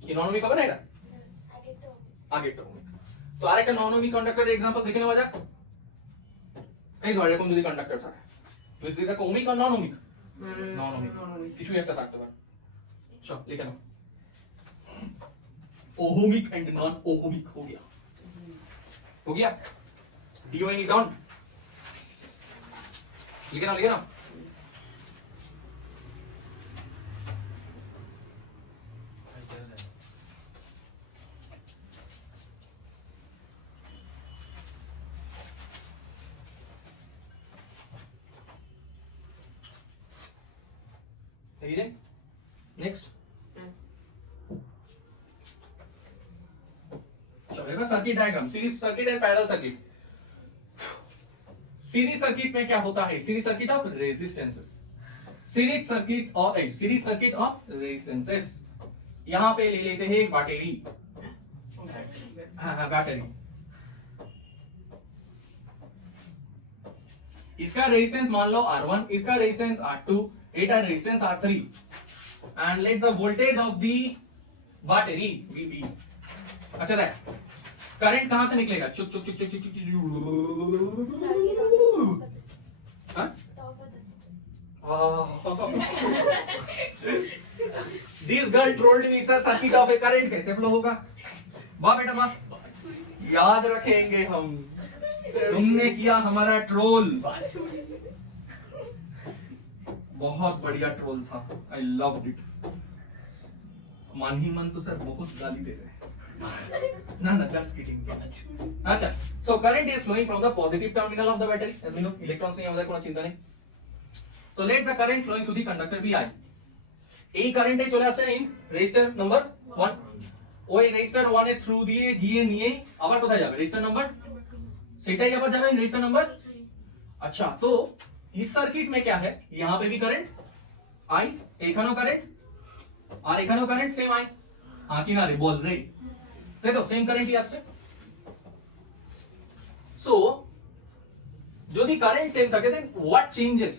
কি নন ওমিক হবে না এটা আগেরটা ওহমিক। তো আরেকটা নন ওহমিক কন্ডাক্টরের एग्जांपल দেখে নেওয়া যাক। এই ধর এরকম যদি কন্ডাক্টর থাকে, তো যদি থাকে ওহমিক আর নন ওহমিক, নন ওহমিক কিছুই একটা থাকতে পারে। চল লিখে নাও, ओहमिक एंड नॉन ओहमिक हो गया, हो गया। डीओ एनी डॉन लिखे ना, लिखे ना। नेक्स्ट चलेगा circuit diagram, series circuit and parallel circuit. Series circuit में क्या होता है, series circuit of resistances, series circuit और सीरीज सर्किट ऑफ रेजिस्टेंसेस। यहां पे ले लेते हैं एक बैटरी, हाँ बैटरी, इसका रेजिस्टेंस मान लो R1, इसका resistance R2, Etah resistance R3 and let the voltage of the battery VB। अच्छा दैट करंट कहां से निकलेगा, चुक चुक चुक चुक चुक चुक, हाँ? This girl told me sir circuit of A current कैसे फ्लो होगा। वाह बेटा वाह, याद रखेंगे हम, तुमने किया हमारा ट्रोल, बहुत बढ़िया ट्रोल था, आई लव्ड इट। मन ही मन तो सर बहुत गाली दे रहे हैं। ना ना जस्ट किडिंग। अच्छा, so current is flowing from the positive terminal of the battery, as we know electrons नहीं আমাদের কোনো চিন্তা নেই। So let the current flowing through the conductor be I। এই কারেন্টে চলে আসে ইন রেজিস্টার নাম্বার 1, ওই রেজিস্টার 1 এর থ্রু দিয়ে গিয়ে নিয়ে আবার কোথায় যাবে, রেজিস্টার নাম্বার, সেটাই আবার যাবে রেজিস্টার নাম্বার। अच्छा, तो इस सर्किट में क्या है, यहां पे भी करंट I, এখানেও কারেন্ট আর এখানেও কারেন্ট সেম I, हाँ কি না রে বল রে, দেখো সেম কারেন্টই আসছে। সো যদি কারেন্ট সেম থাকে then what changes,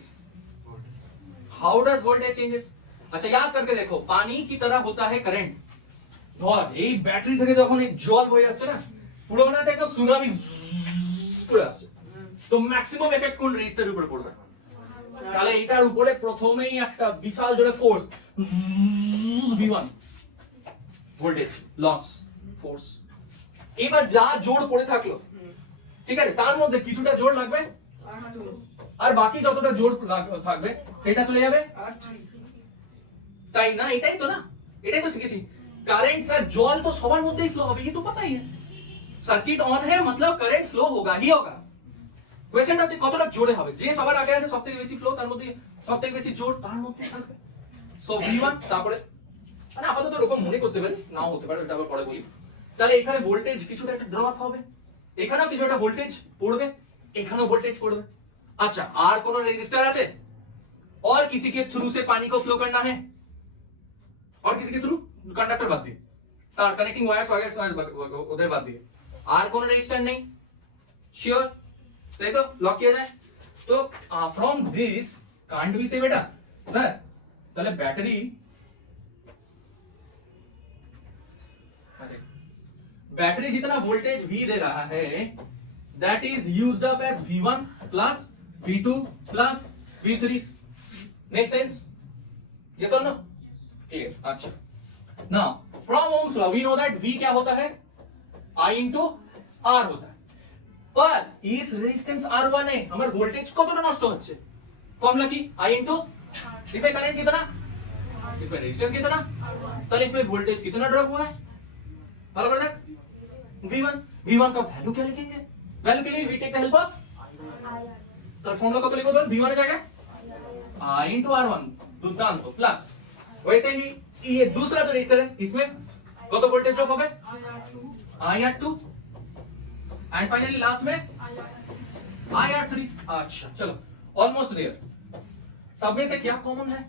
how does voltage changes. अच्छा याद करके देखो, पानी की तरह होता है करंट। ধর এই ব্যাটারি থেকে যখন এই জল বয়ে আসছে না, পুরো মনে আছে একটা সুনামি করে আসছে, তো ম্যাক্সিমাম এফেক্ট কোন রেজিস্টারের উপরে পড়বে, তাহলে এটার উপরে প্রথমেই একটা বিশাল জোরে force V1 voltage loss force. এবার যা জোর পড়ে থাকলো, ঠিক আছে, তার মধ্যে কিছুটা জোর লাগবে আর বাকি যতটা জোর থাকবে সেটা চলে যাবে, তাই না, এটাই তো না, এটাই তো শিখেছি। কারেন্ট স্যার জল তো সবার মধ্যেই ফ্লো হবে, ये तो पता ही है। সার্কিট অন है मतलब কারেন্ট ফ্লো होगा ही होगा। কোশ্চেনটা হচ্ছে কতটা জোরে হবে, যে সবার আগে আছে সবথেকে বেশি ফ্লো, তার মধ্যে সবথেকে বেশি জোর তার মধ্যে থাকবে। সো V1, তারপরে মানে আপাতত এরকম মনে করতে পারি, নাও হতে পারে, এটা আবার পরে বলি। তাহলে এখানে ভোল্টেজ কিছুটা একটা ড্রপ হবে, এখানেও কিছু একটা ভোল্টেজ পড়বে, এখানেও ভোল্টেজ পড়বে। अच्छा, আর কোন রেজিস্টার আছে और किसी के थ्रू से पानी को फ्लो करना है, और किसी के थ्रू कंडक्टर বাদ দিয়ে, তার কানেক্টিং ওয়্যারস वगैरह ওদের বাদ দিয়ে আর কোন রেজিস্টার নেই, শিওর, তাই তো, লক किया जाए। तो फ्रॉम दिस कांट बी से बेटा सर, তাহলে ব্যাটারি, बैटरी जितना वोल्टेज V दे रहा है that is used up as V1 plus V2 plus V3। Make sense? Yes or no? Clear? अच्छा। Now from Ohm's law we know that V क्या होता है, I into R होता है, पर इस रेजिस्टेंस R1 है हमारा वोल्टेज কতটা নষ্ট হচ্ছে, फॉर्मूला की I into, इसमें करंट कितना, इसमें रेजिस्टेंस कितना, तो इसमें वोल्टेज कितना ड्रॉप हुआ है, भालो कर देख। V1 का वैल्यू क्या लिखेंगे, वैल्यू के लिए we take the help of तो फॉर्मूला को तो लिखो, तो V1 आ जाएगा I into R1 दुर्दांत प्लस, वैसे ही ये दूसरा जो रेजिस्टर है इसमें कत वोल्टेज ड्रॉप होगा IR2 एंड फाइनली लास्ट में IR3। अच्छा चलो ऑलमोस्ट देयर। सब में से क्या कॉमन है,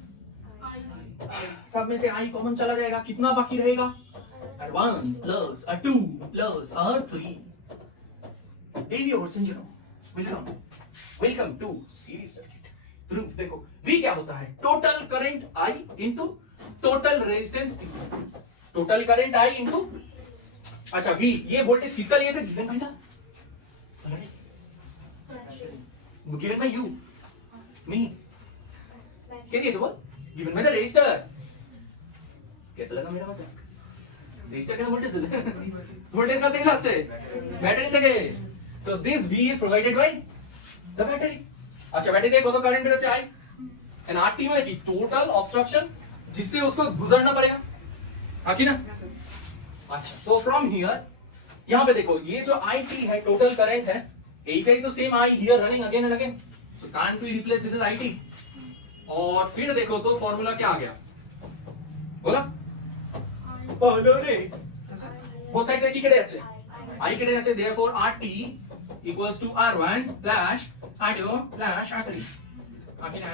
सब में से I कॉमन चला जाएगा, कितना बाकी रहेगा, R1 plus R2 plus R3। Devi और संजनो, welcome to series circuit proof. देखो V क्या होता है, total current I into total resistance T, total current I into अच्छा V, ये वोल्टेज किसका लिए थे? Given by the given by you, me, क्या दिए बोल? Given by the resistor. कैसा लगा मेरा मजाक? रेजिस्टर का वोल्टेज वोल्टेज का क्लास से बैटरी থেকে। So this V is provided by the battery। अच्छा बैटरी থেকে কত কারেন্ট বের হচ্ছে I, एंड RT মানে কি? टोटल ऑब्स्ट्रक्शन जिससे उसको गुजरना पड़ेगा, हाँ कि ना? अच्छा तो फ्रॉम हियर यहाँ पे देखो ये जो IT है टोटल करंट है, एक ही तो same I here running again and again, so can't we replace this is IT। और फिर देखो तो फॉर्मूला क्या आ गया, बोला बोलो रे, बोथ साइड থেকে কি কেটে যাচ্ছে? I কেটে যাচ্ছে, therefore RT equals to R1 plus R2 plus R3, okay na?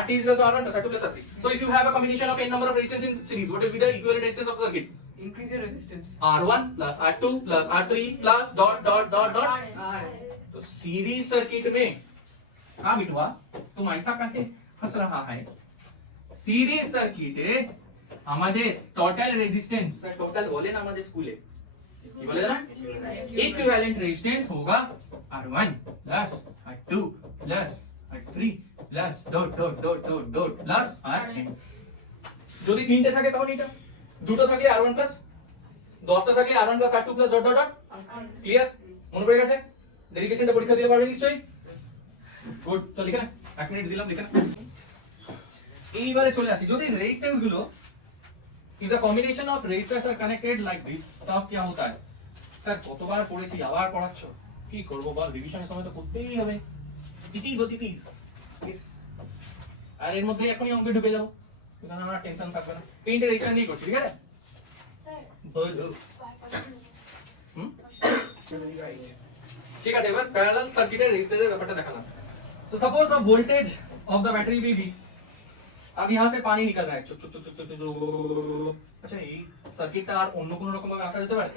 RT is equals to R1 plus R2 plus R3। So if you have a combination of n number of resistance in series, what will be the equivalent resistance of the circuit? Increase your resistance. R1 plus R2 plus R3 plus dot dot dot dot। R. तो सीरीज सर्किट में हाँ बिटवा तुम ऐसा काहे हंस रहा है? सीरीज सर्किटे আমাদের টোটাল রেজিস্টেंस, टोटल बोले ना हमारे स्कूले, কি বলে না? इक्विवेलेंट रेजिस्टेंस होगा R1 plus R2 plus R3 plus dot dot dot dot dot plus Rn। যদি তিনটে থাকে তখন এটা, দুটো থাকলে R1 plus, 10টা থাকলে R1 plus R2 plus dot dot dot। Clear? মনে পড়ে গেছে? ডেরিভেশনটা পরীক্ষা দিতে পারবে নিশ্চয়ই। গুড, চল লিখে না, 1 মিনিট দিলাম লিখে না। এইবারে চলে আসি, যদি রেজিস্ট্যান্স গুলো if the combination of resistors are connected like this, तब क्या होता है? স্যার কতবার পড়েছি, আবার পড়াচ্ছো, কি করব বল, রিভিশনের সময় তো করতেই হবে, ইতি গতিতিস। আর এর মধ্যে এখনই অঙ্কে ঢুকে যাও, কারণ আমার টেনশন থাকবে না। তিনটে রেজিস্ট্যান্স নিয়ে করছি, ঠিক আছে? স্যার বলো। ঠিক আছে, এবার প্যারালাল সার্কিটের রেজিস্টরের ব্যাপারটা দেখালাম। So suppose the voltage of the battery भी V, अब यहाँ से पानी निकल रहा है चुक चुक चुक चुक चुक। अच्छा এই সার্কিটটা আর অন্য কোনো রকম ভাবে আঁকা যেতে পারে?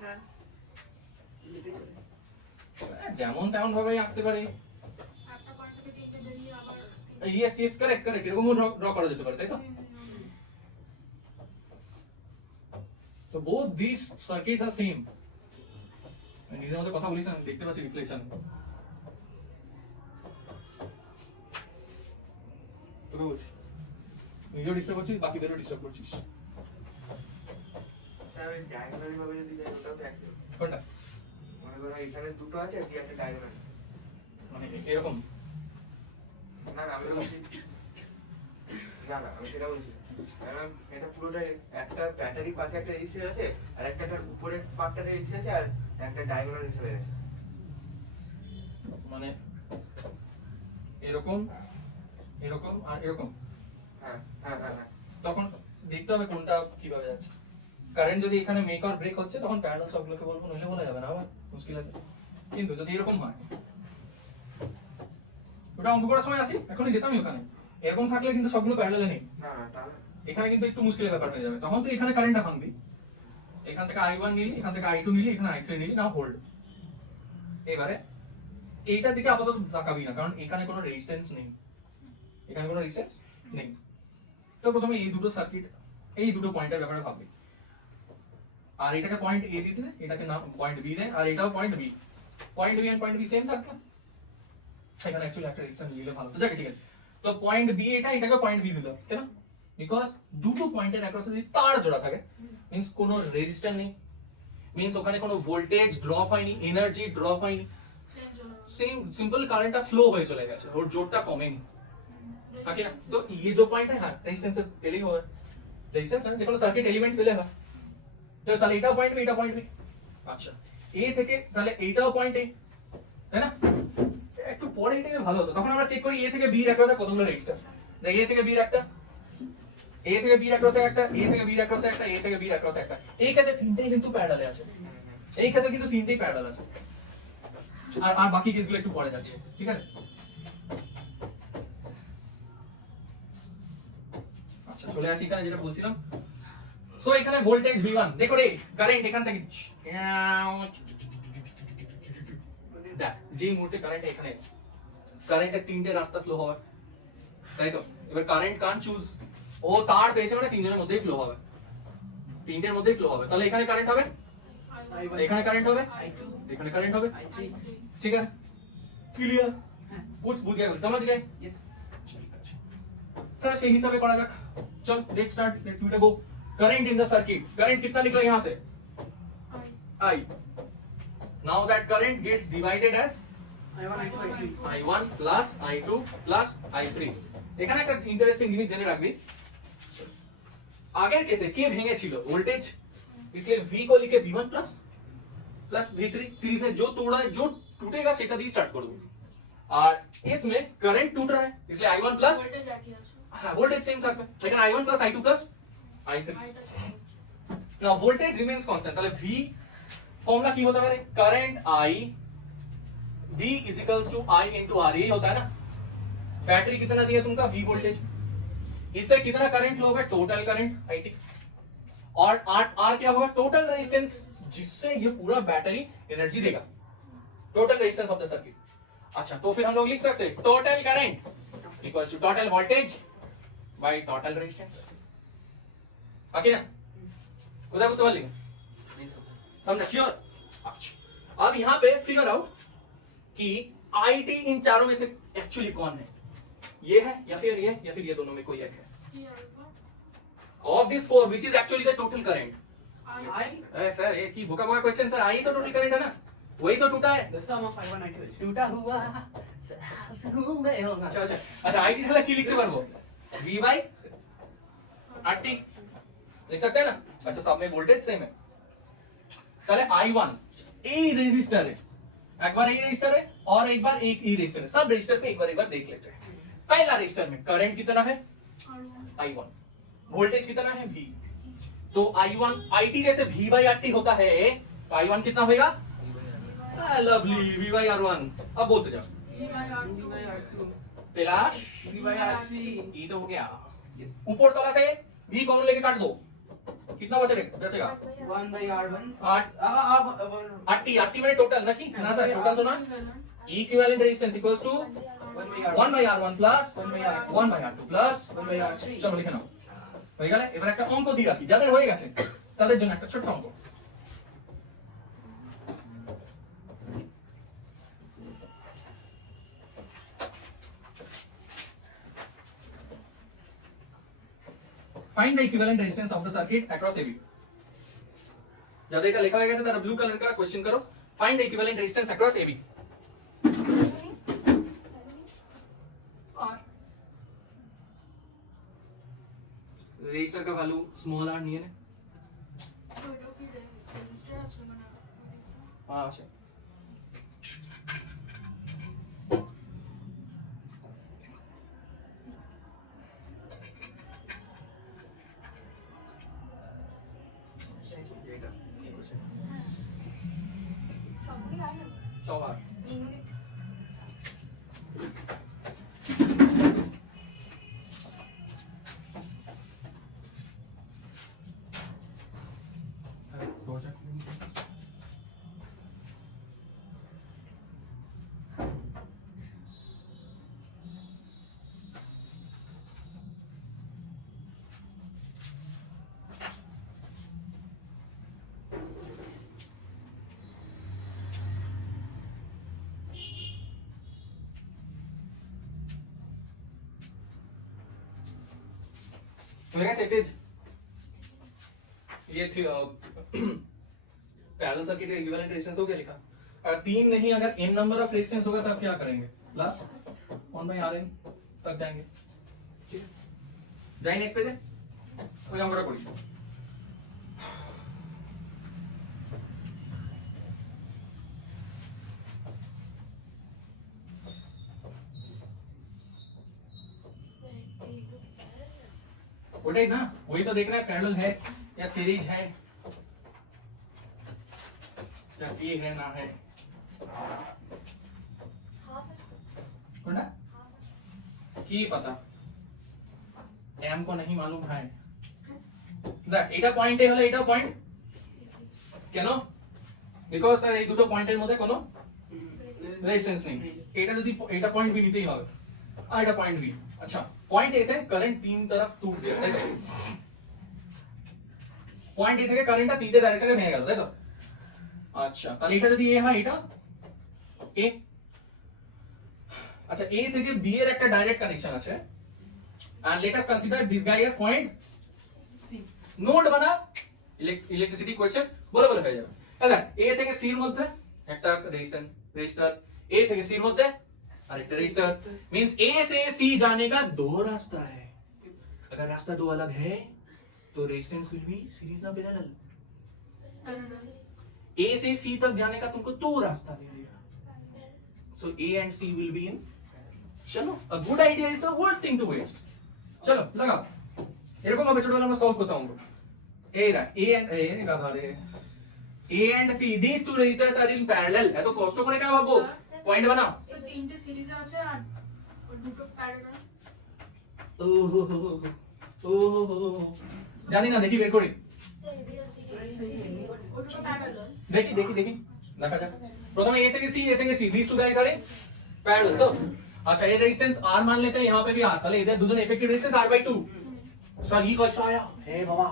হ্যাঁ যেমন তেমন ভাবে আঁকতে পারে। একটা পয়েন্ট থেকে তিনটে বেরিয়ে আবার ইয়েস ইয়েস কারেক্ট কারেক্ট, এরকমও ড্র করা যেতে পারে, তাই তো? তো both these circuits are same। নিজের মধ্যে কথা বলিস, আমি দেখতে পাচ্ছি রিফ্লেকশন। তোকে বলছি নিজেও ডিস্টার্ব করছিস, বাকিদেরও ডিস্টার্ব করছিস। স্যার ওই ডায়াগোনালি ভাবে যদি যাই ওটাও তো একই। কোনটা? মনে করো এখানে দুটো আছে, আর একটা ডায়াগোনাল। মানে এরকম? না না আমি বলছি, না না আমি সেটা বলছি, কারণ এটা পুরোটাই একটা ব্যাটারির পাশে একটা রেজিস্টর আছে, আর একটার উপরের পার্টটা রেজিস্টর আছে, আর একটা ডায়াগোনাল হিসেবে আছে। মানে এরকম এরকম আর এরকম, হ্যাঁ হ্যাঁ হ্যাঁ হ্যাঁ। তখন দেখতে হবে কোনটা কিভাবে যাচ্ছে। কারেন্ট যদি এখানে মেক অর ব্রেক হচ্ছে তখন প্যারালাল সবগুলোকে বলবো, নইলে বলা যাবে না, আবার মুশকিল আছে। কিন্তু যদি এরকম হয়, ওটা অঙ্ক করার সময় আসি, এখনই যেতামই ওখানে, এরকম থাকলে কিন্তু সবগুলো প্যারালালে নেই, না না তাহলে এখানে কিন্তু একটু মুশকিলের ব্যাপার হয়ে যাবে। তখন তো এখানে কারেন্টটা ভাঙবি, এখান থেকে I1 নিলি, এখান থেকে I2 নিলি, এখানে I3 নিলি, না হোল্ড। এবারে এইটার দিকে আপাতত তাকাবি না, কারণ এখানে কোনো রেজিস্ট্যান্স নেই, এখানে কোনো রেজিস্ট্যান্স নেই। তো প্রথমে এই দুটো সার্কিট, এই দুটো পয়েন্টের ব্যাপারে ভাববি, আর এটাকে পয়েন্ট A দিতে দে, এটাকে নাম পয়েন্ট B দে, আর এটাও point B। Point B end point B same থাকবে, সেখানে অ্যাকচুয়ালি একটা রেজিস্ট্যান্স দিলে ভালো। তো যাকে ঠিক আছে, তো পয়েন্ট B এটা, এটাকে পয়েন্ট B দিল, কেন? বিকজ দুটো পয়েন্টের অ্যাক্রসে যদি তার জোড়া থাকে, মিন্স কোনো রেজিস্ট্যান্স নেই, মিন্স ওখানে কোনো ভোল্টেজ ড্রপ হয়নি, এনার্জি ড্রপ হয়নি, सेम सिंपल करंट फ्लो হয়ে চলে গেছে, ওর জোরটা কমেনি। ओके तो ये जो पॉइंट है हां रेजिस्टेंस पहले ही होगा, रेजिस्टेंस है যে কোনো সার্কিট এলিমেন্ট পেলে হয়, তো তাহলে এটাও পয়েন্ট এটা পয়েন্ট বি। আচ্ছা এ থেকে তাহলে এইটাও পয়েন্ট এ, তাই না? একটু পরে এটাকে ভালো হতো, তখন আমরা চেক করি এ থেকে বি এর অ্যাক্রসে কতগুলো রেজিস্ট্যান্স। দেখ এ থেকে বি এর একটা, এ থেকে বি এর অ্যাক্রসে একটা, এ থেকে বি এর অ্যাক্রসে একটা, এ থেকে বি এর অ্যাক্রসে একটা। এই ক্ষেত্রে তিনটেই কিন্তু প্যারালালে আছে, এই ক্ষেত্রে কিন্তু তিনটেই প্যারালাল আছে। আর বাকি কেসগুলো একটু পরে যাচ্ছে, ঠিক আছে? আচ্ছা চলে আসি এখানে যেটা বলছিলাম। সো এখানে ভোল্টেজ V1 দেখো রে, কারেন্ট এখান থেকে দেখ, যে মুহূর্তে কারেন্ট এখানে, কারেন্টের তিনটে রাস্তা ফ্লো হবে, তাই তো? এবার কারেন্ট কান চুজ, ও তার পেয়েছে মানে তিনজনের মধ্যেই ফ্লো হবে, তিনটের মধ্যেই ফ্লো হবে। তাহলে এখানে কারেন্ট হবে, এখানে কারেন্ট হবে, I2 এখানে কারেন্ট হবে, I3 ঠিক আছে? ক্লিয়ার? বুঝ গए, समझ गए? yes ঠিক আছে, তাহলে সেই হিসাবে করা যাক। চল let's start, let's we go. Current in the circuit, current कितना निकला यहाँ से? I. Now that current gets divided as I1 I2 I3 I1 plus I2 plus I3। এখানে একটা ইন্টারেস্টিং জিনিস জেনে রাখবি, আগের কেসে কে ভেঙেছিল ভোল্টেজ, इसलिए V को लिखे V1 plus plus V3 series है, जो तोड़ा है जो टूटेगा सेटा दी स्टार्ट कर दो। और इसमें करंट टूट रहा है इसलिए I1 प्लस ভোল্টেজ একই আছে हाँ वोल्टेज सेम था, लेकिन I1 plus I2 plus I3। আইটা नाउ वोल्टेज रिमेन्स कांस्टेंट, তাহলে V फॉर्मूला की होता है current I V is equals to I into R, यही होता है ना। बैटरी कितना दिया तुमका V वोल्टेज, इससे कितना करंट फ्लो होगा टोटल करंट IT, और R क्या होगा टोटल रेजिस्टेंस जिससे ये पूरा बैटरी एनर्जी देगा, total resistance of the circuit. अच्छा तो फिर हम लोग लिख सकते हैं total current equals to total voltage by total resistance, बाकी ना उधर कुछ सवाल लिखा समझा, श्योर? अच्छा अब यहाँ पे फिगर आउट कि IT इन चारों में से एक्चुअली कौन है, ये है या फिर ये दोनों में कोई एक है। Of these four, which is actually the total current? I अरे सर एक ही भूखा क्वेश्चन सर, आई तो टोटल करंट है ना, वही तो टूटा है। the sum of I1 I2 I3 टूटा हुआ सास हूँ मैं हूँ। अच्छा अच्छा अच्छा IT তাহলে কি লিখতে পারবো? V by RT देख सकते हैं ना। अच्छा सब में वोल्टेज सेम है, তাহলে I1 এই রেজিস্টার है, एक बार ये रजिस्टर है और एक बार एक ही रजिस्टर है, सब रजिस्टर को एक बार देख लेते हैं। पहला रजिस्टर में करंट कितना है I1, वोल्टेज कितना है V, तो I1 IT जैसे V by RT होता है तो I1 कितना होगा लवली V by R1। अब बोलते जाओ V/R2 प्लस V/R3 ये तो हो गया, yes ऊपर तला से V कॉमन लेके काट दो, कितना बचेगा 1/R1 आठ RT मैंने टोटल ना की ना सर टोटल तो ना, equivalent resistance equals to 1/R1 plus 1/R2 plus 1/R3 চলো লিখে নাও, হয়ে গেল। এবার একটা অঙ্ক দিয়ে রাখি যাদের হয়ে গেছে তাদের জন্য একটা ছোট অঙ্ক। Find the equivalent resistance of the circuit across AB। যাদের এটা লেখা হয়ে গেছে তারা ব্লু কালার का क्वेश्चन करो, find the equivalent resistance across AB। Resistor का वैल्यू स्मॉल r নিয়ে নে। ওইটাও কি রেজিস্টার আছে মানে হ্যাঁ আছে। এটা কি কোশ্চেন সবগুলি আর না সবার ইউনিট अरे दरवाजा चलेगा सेटेज ये थी पैरेलल सर्किट का इक्विवेलेंट रेजिस्टेंस हो गया लिखा। अगर 3 नहीं अगर n नंबर ऑफ रेजिस्टेंस होगा तब क्या करेंगे प्लस 1/Rn तक जाएंगे, ठीक है जाए नेक्स्ट पेज है ওই অঙ্কটা করি। ওটাই না, वही तो देख रहे हैं पैरेलल है या सीरीज है या ये है ना है হাফ ना কি पता एम को नहीं मालूम है দেখ এটা পয়েন্টে হলে এটা পয়েন্ট কেন বিকজ স্যার এই দুটো পয়েন্টের মধ্যে কোনো রেজিস্টেন্স নেই, এটা যদি এটা পয়েंट भी নিতেই হবে আর এটা পয়েंट भी। अच्छा पॉइंट ऐसे करंट तीन तरफ टूट गया है পয়েন্ট এ থেকে কারেন্টটা তিনটে ডাইরেকশনে ভেঙে গেল, তাই তো? আচ্ছা, তাহলে এটা যদি এ হয়, এটা এ। আচ্ছা, এ থেকে বি এর একটা ডাইরেক্ট কানেকশন আছে, and let us consider this guy as point node বানা ইলেকট্রিসিটি কোয়েশ্চেন বলে বলে হয়ে যাবে। তাহলে এ থেকে সি এর মধ্যে একটা রেজিস্টার, এ থেকে সি এর মধ্যে আরেকটা রেजिस्टर, मींस ए से सी जाने का दो रास्ता है। अगर रास्ता दो अलग है तो रेजिस्टेंस विल बी सीरीज ना पैरेलल। ए से सी तक जाने का तुमको दो रास्ता दे दिया, so A and C will be in. चलो, a good idea is the worst thing to waste. चलो लगाओ, এরকম ভাবে ছোটবেলা আমরা সলভ করতাম। এই রা এ এন্ড এ গাধা রে, A and C this two resistors are in parallel. এত কষ্ট করে কেন ভাববো, পয়েন্ট বানাও। সো তিনটে সিরিজে আছে আর দুটো প্যারালাল। জানি না, দেখি বের করি, ওটা প্যারালাল। দেখি দেখা যাক। প্রথমে এ থেকে C this two guys are in parallel. तो अच्छा, ये रेजिस्टेंस R मान लेते हैं, यहाँ पे भी R, তাহলে इधर দুজন इफेक्टिव रेजिस्टेंस R/2। सॉरी, ये कैसे आया? हे बाबा,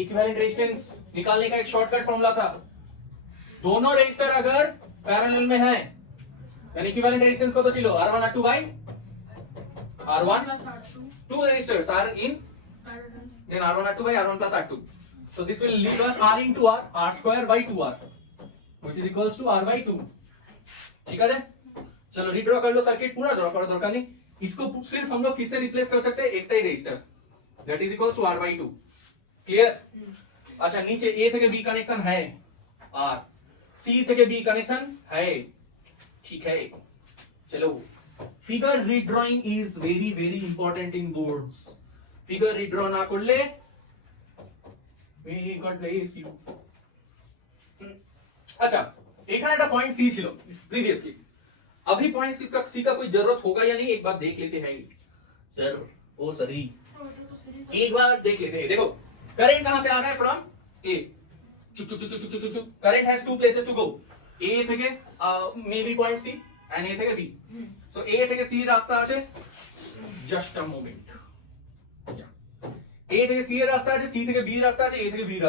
इक्विवेलेंट रेजिस्टेंस निकालने का एक शॉर्टकट फॉर्मूला था। दोनों रेजिस्टर अगर पैरेलल में हैं, यानी इक्विवेलेंट रेजिस्टेंस কত ছিল? R1 R2 by R1। Plus R2 two resistors are in, parallel. then R1 R2 by R1 plus R2. So this will leave us R into R square by 2R, which is equals to R by 2। ठीक है? चलो रीड्रॉ कर लो सर्किट, पूरा ड्रॉ करो, दरकार नहीं। इसको सिर्फ हम लोग किससे रिप्लेस कर सकते हैं? एक ही resistor, that is equals to R by 2। Clear? अच्छा, नीचे A থেকে B कनेक्शन है R, C থেকে B कनेक्शन है, ठीक है? चलो, figure redrawing is very very important in boards. Figure redraw ना করলে may God bless you। अच्छा, এখানে একটা পয়েंट C ছিল प्रीवियसली, अभी पॉइंट C का कोई जरूरत होगा या नहीं, एक बार देख लेते हैं सर। ओ सरी, ওটা তো সিরিজ एक बार देख लेते हैं। देखो, करंट कहां से आ रहा है? From A। चुक चुक चुक चुक चुक चुक, current has two places to go, A থেকে may be point C and A থেকে B। सो A থেকে C রাস্তা আছে, জাস্ট আ মোমেন্ট। A থেকে C এর রাস্তা আছে, C থেকে B রাস্তা আছে, A থেকে B রাস্তা